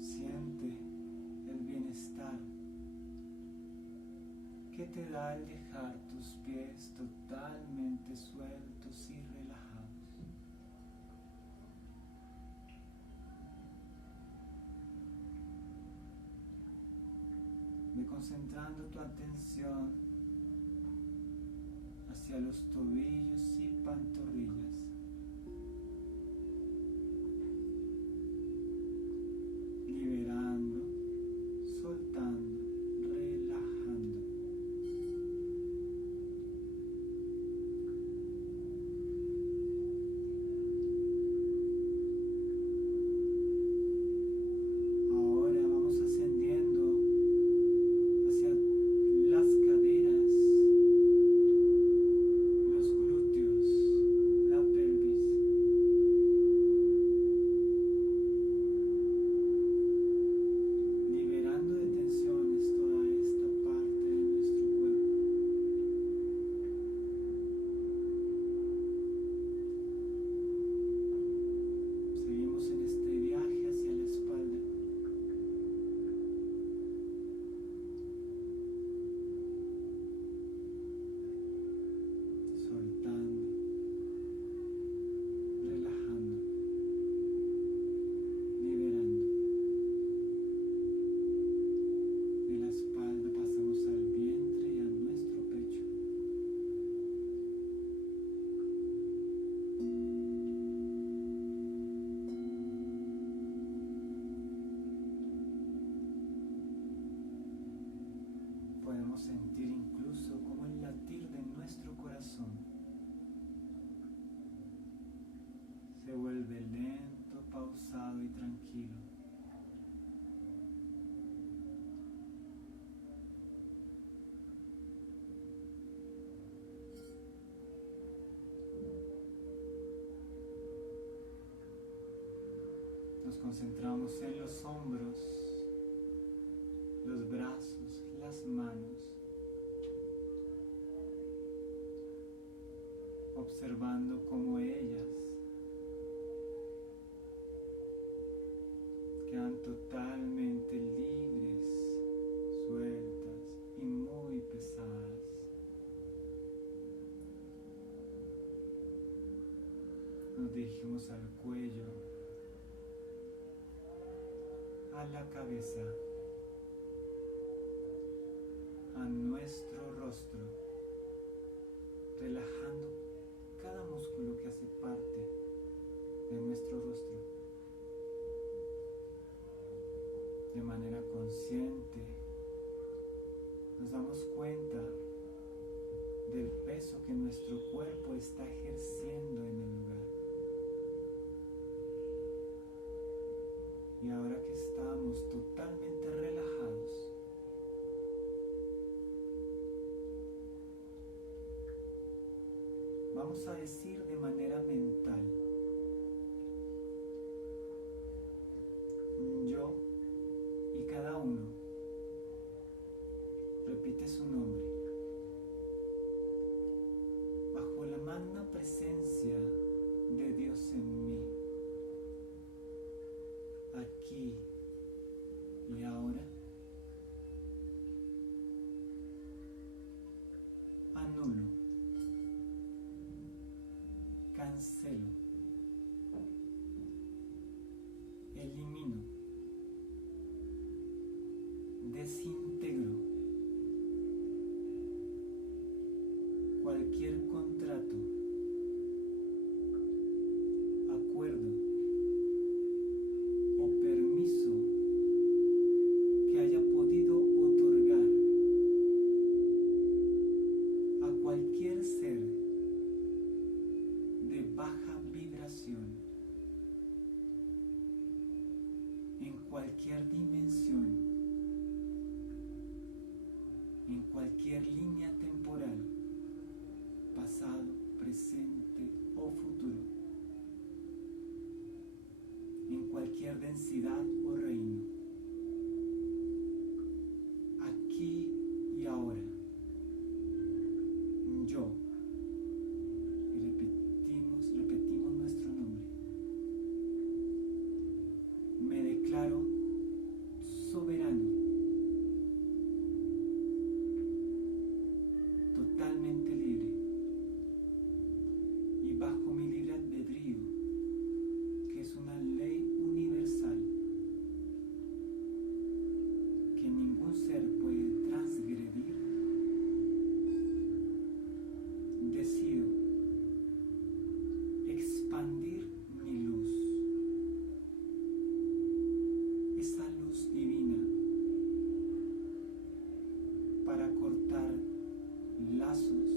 Siente el bienestar que te da el dejar tus pies totalmente sueltos y relajados. Ve concentrando tu atención hacia los tobillos y pantorrillas. Liberando, soltando, relajando. Ahora vamos ascendiendo hacia las caderas, los glúteos, la pelvis. Liberando de tensiones toda esta parte de nuestro cuerpo. Seguimos en este viaje hacia la espalda. Soltando, relajando, liberando. De la espalda pasamos al vientre y a nuestro pecho. Podemos sentir incluso como el latir de nuestro corazón se vuelve lento, pausado y tranquilo. concentramos en los hombros, los brazos, las manos, observando cómo ellas quedan totalmente libres, sueltas y muy pesadas. Nos dirigimos al cuello, a la cabeza, a nuestro rostro, relajando cada músculo que hace parte de nuestro rostro. De manera consciente, nos damos cuenta del peso que nuestro cuerpo está ejerciendo en el lugar. Y ahora que estamos totalmente relajados, vamos a decir de manera mental: yo, y cada uno repite su nombre. Bajo la magna presencia de Dios en mí, aquí y ahora, anulo, cancelo, elimino, desintegro cualquier contrato, acuerdo o permiso que haya podido otorgar a cualquier ser de baja vibración en cualquier dimensión, en cualquier línea temporal, pasado, presente o futuro, en cualquier densidad o reino, aquí y ahora, yo, y repetimos nuestro nombre, me declaro soberano, totalmente libre y bajo mi libre albedrío, que es una ley universal que ningún ser puede transgredir. Decido expandir mi luz, esa luz divina, para cortar lazos,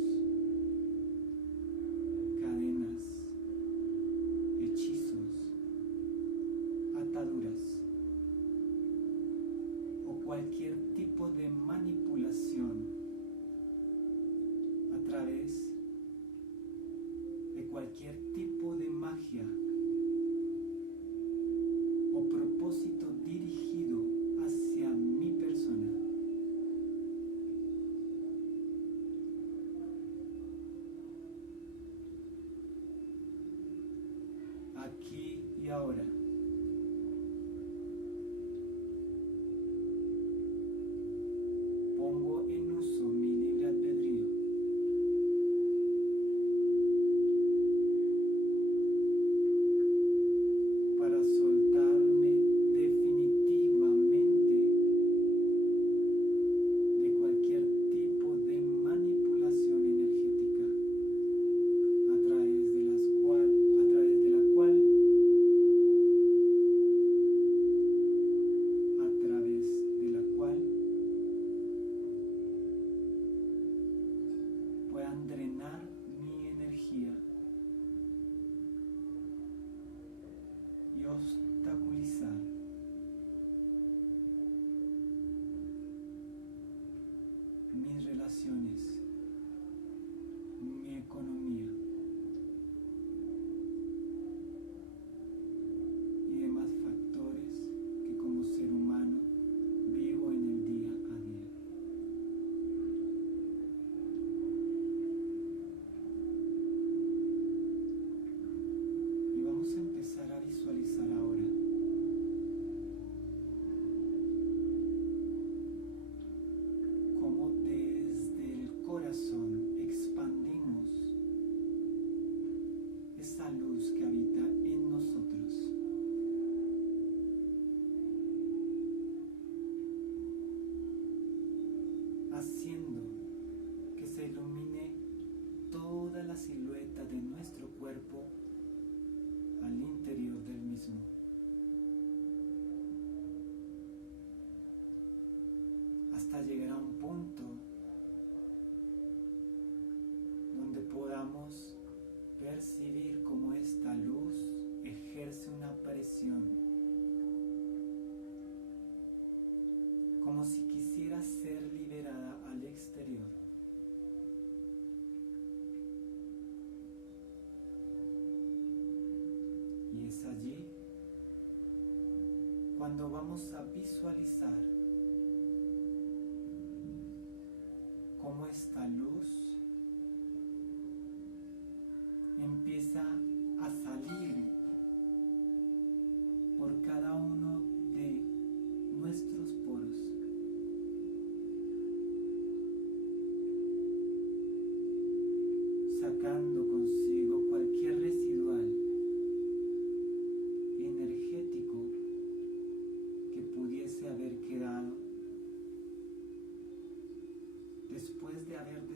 cadenas, hechizos, ataduras o cualquier tipo de manipulación a través de cualquier tipo de magia o propósito dirigido hacia mi persona. Aquí y ahora, pongo en uso mi libre albedrío para soltarme definitivamente de cualquier tipo de manipulación energética a través de la cual puedan drenar mi energía y obstaculizar mis relaciones, mi economía y demás factores cuerpo al interior del mismo. Hasta llegar a un punto donde podamos percibir cómo esta luz ejerce una presión, como si quisiera ser liberada al exterior. Y es allí cuando vamos a visualizar cómo esta luz empieza a salir por cada uno de nuestros poros, sacando consigo cualquier residual energético que pudiese haber quedado después de haber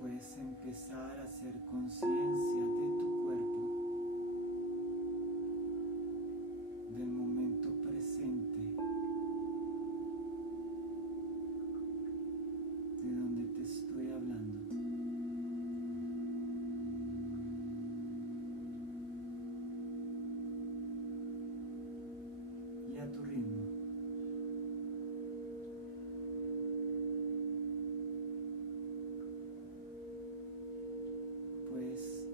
puedes empezar a hacer conciencia de tu cuerpo, del momento presente, de donde te estoy hablando. Y a tu ritmo. Puedes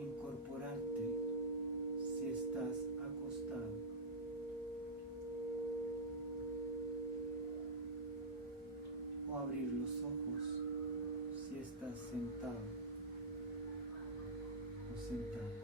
incorporarte si estás acostado o abrir los ojos si estás sentado o sentada.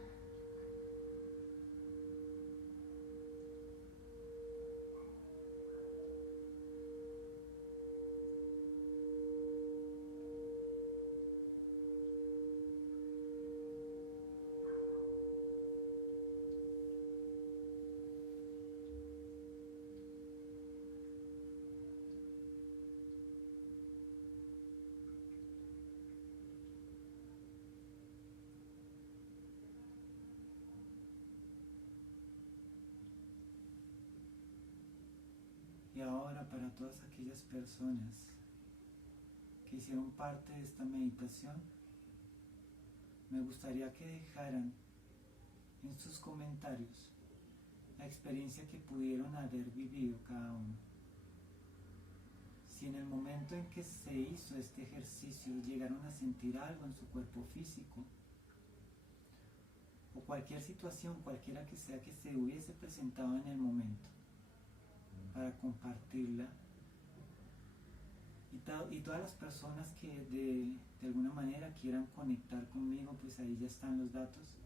Y ahora, para todas aquellas personas que hicieron parte de esta meditación, me gustaría que dejaran en sus comentarios la experiencia que pudieron haber vivido cada uno. Si en el momento en que se hizo este ejercicio llegaron a sentir algo en su cuerpo físico, o cualquier situación, cualquiera que sea que se hubiese presentado en el momento, para compartirla, y todas las personas que de alguna manera quieran conectar conmigo, pues ahí ya están los datos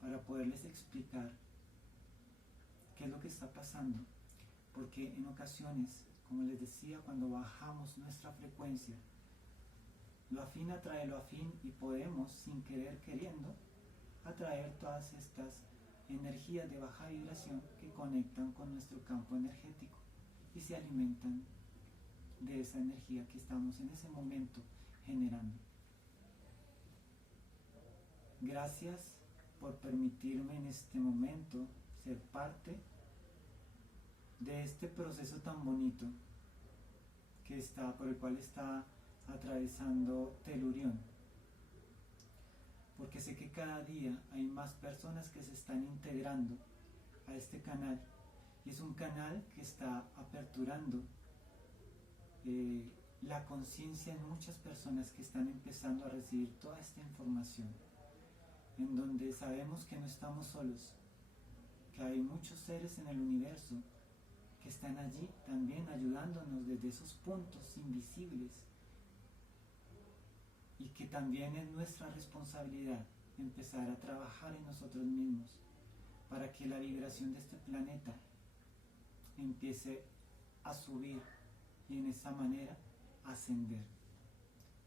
para poderles explicar qué es lo que está pasando, porque en ocasiones, como les decía, cuando bajamos nuestra frecuencia, lo afín atrae lo afín y podemos, sin querer queriendo, atraer todas estas energías de baja vibración que conectan con nuestro campo energético y se alimentan de esa energía que estamos en ese momento generando. Gracias por permitirme en este momento ser parte de este proceso tan bonito por el cual está atravesando Telurión, porque sé que cada día hay más personas que se están integrando a este canal, y es un canal que está aperturando la conciencia en muchas personas que están empezando a recibir toda esta información, en donde sabemos que no estamos solos, que hay muchos seres en el universo que están allí también ayudándonos desde esos puntos invisibles, y que también es nuestra responsabilidad empezar a trabajar en nosotros mismos para que la vibración de este planeta empiece a subir y en esa manera ascender.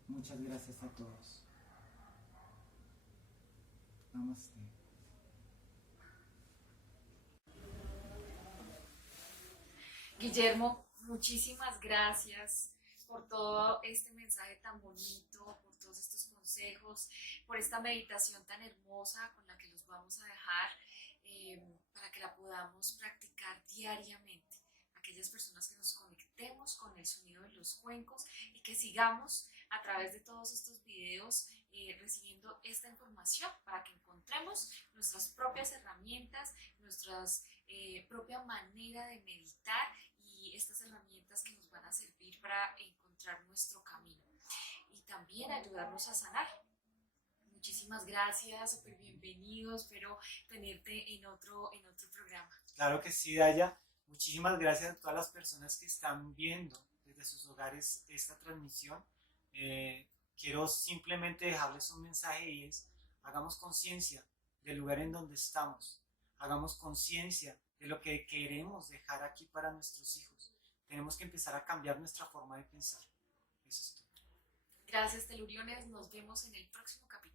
Muchas gracias a todos. Namaste. Guillermo, muchísimas gracias por todo este mensaje tan bonito, por todos estos consejos, por esta meditación tan hermosa con la que los vamos a dejar, para que la podamos practicar diariamente. Aquellas personas que nos conectemos con el sonido de los cuencos y que sigamos a través de todos estos videos recibiendo esta información para que encontremos nuestras propias herramientas, nuestra propia manera de meditar y estas herramientas que nos van a servir para encontrar nuestro camino y también ayudarnos a sanar. Muchísimas gracias, súper bienvenido, espero tenerte en otro programa. Claro que sí, Daya. Muchísimas gracias a todas las personas que están viendo desde sus hogares esta transmisión. Quiero simplemente dejarles un mensaje, y es: hagamos conciencia del lugar en donde estamos, hagamos conciencia de lo que queremos dejar aquí para nuestros hijos. Tenemos que empezar a cambiar nuestra forma de pensar. Eso es todo. Gracias, Teluriones, nos vemos en el próximo capítulo.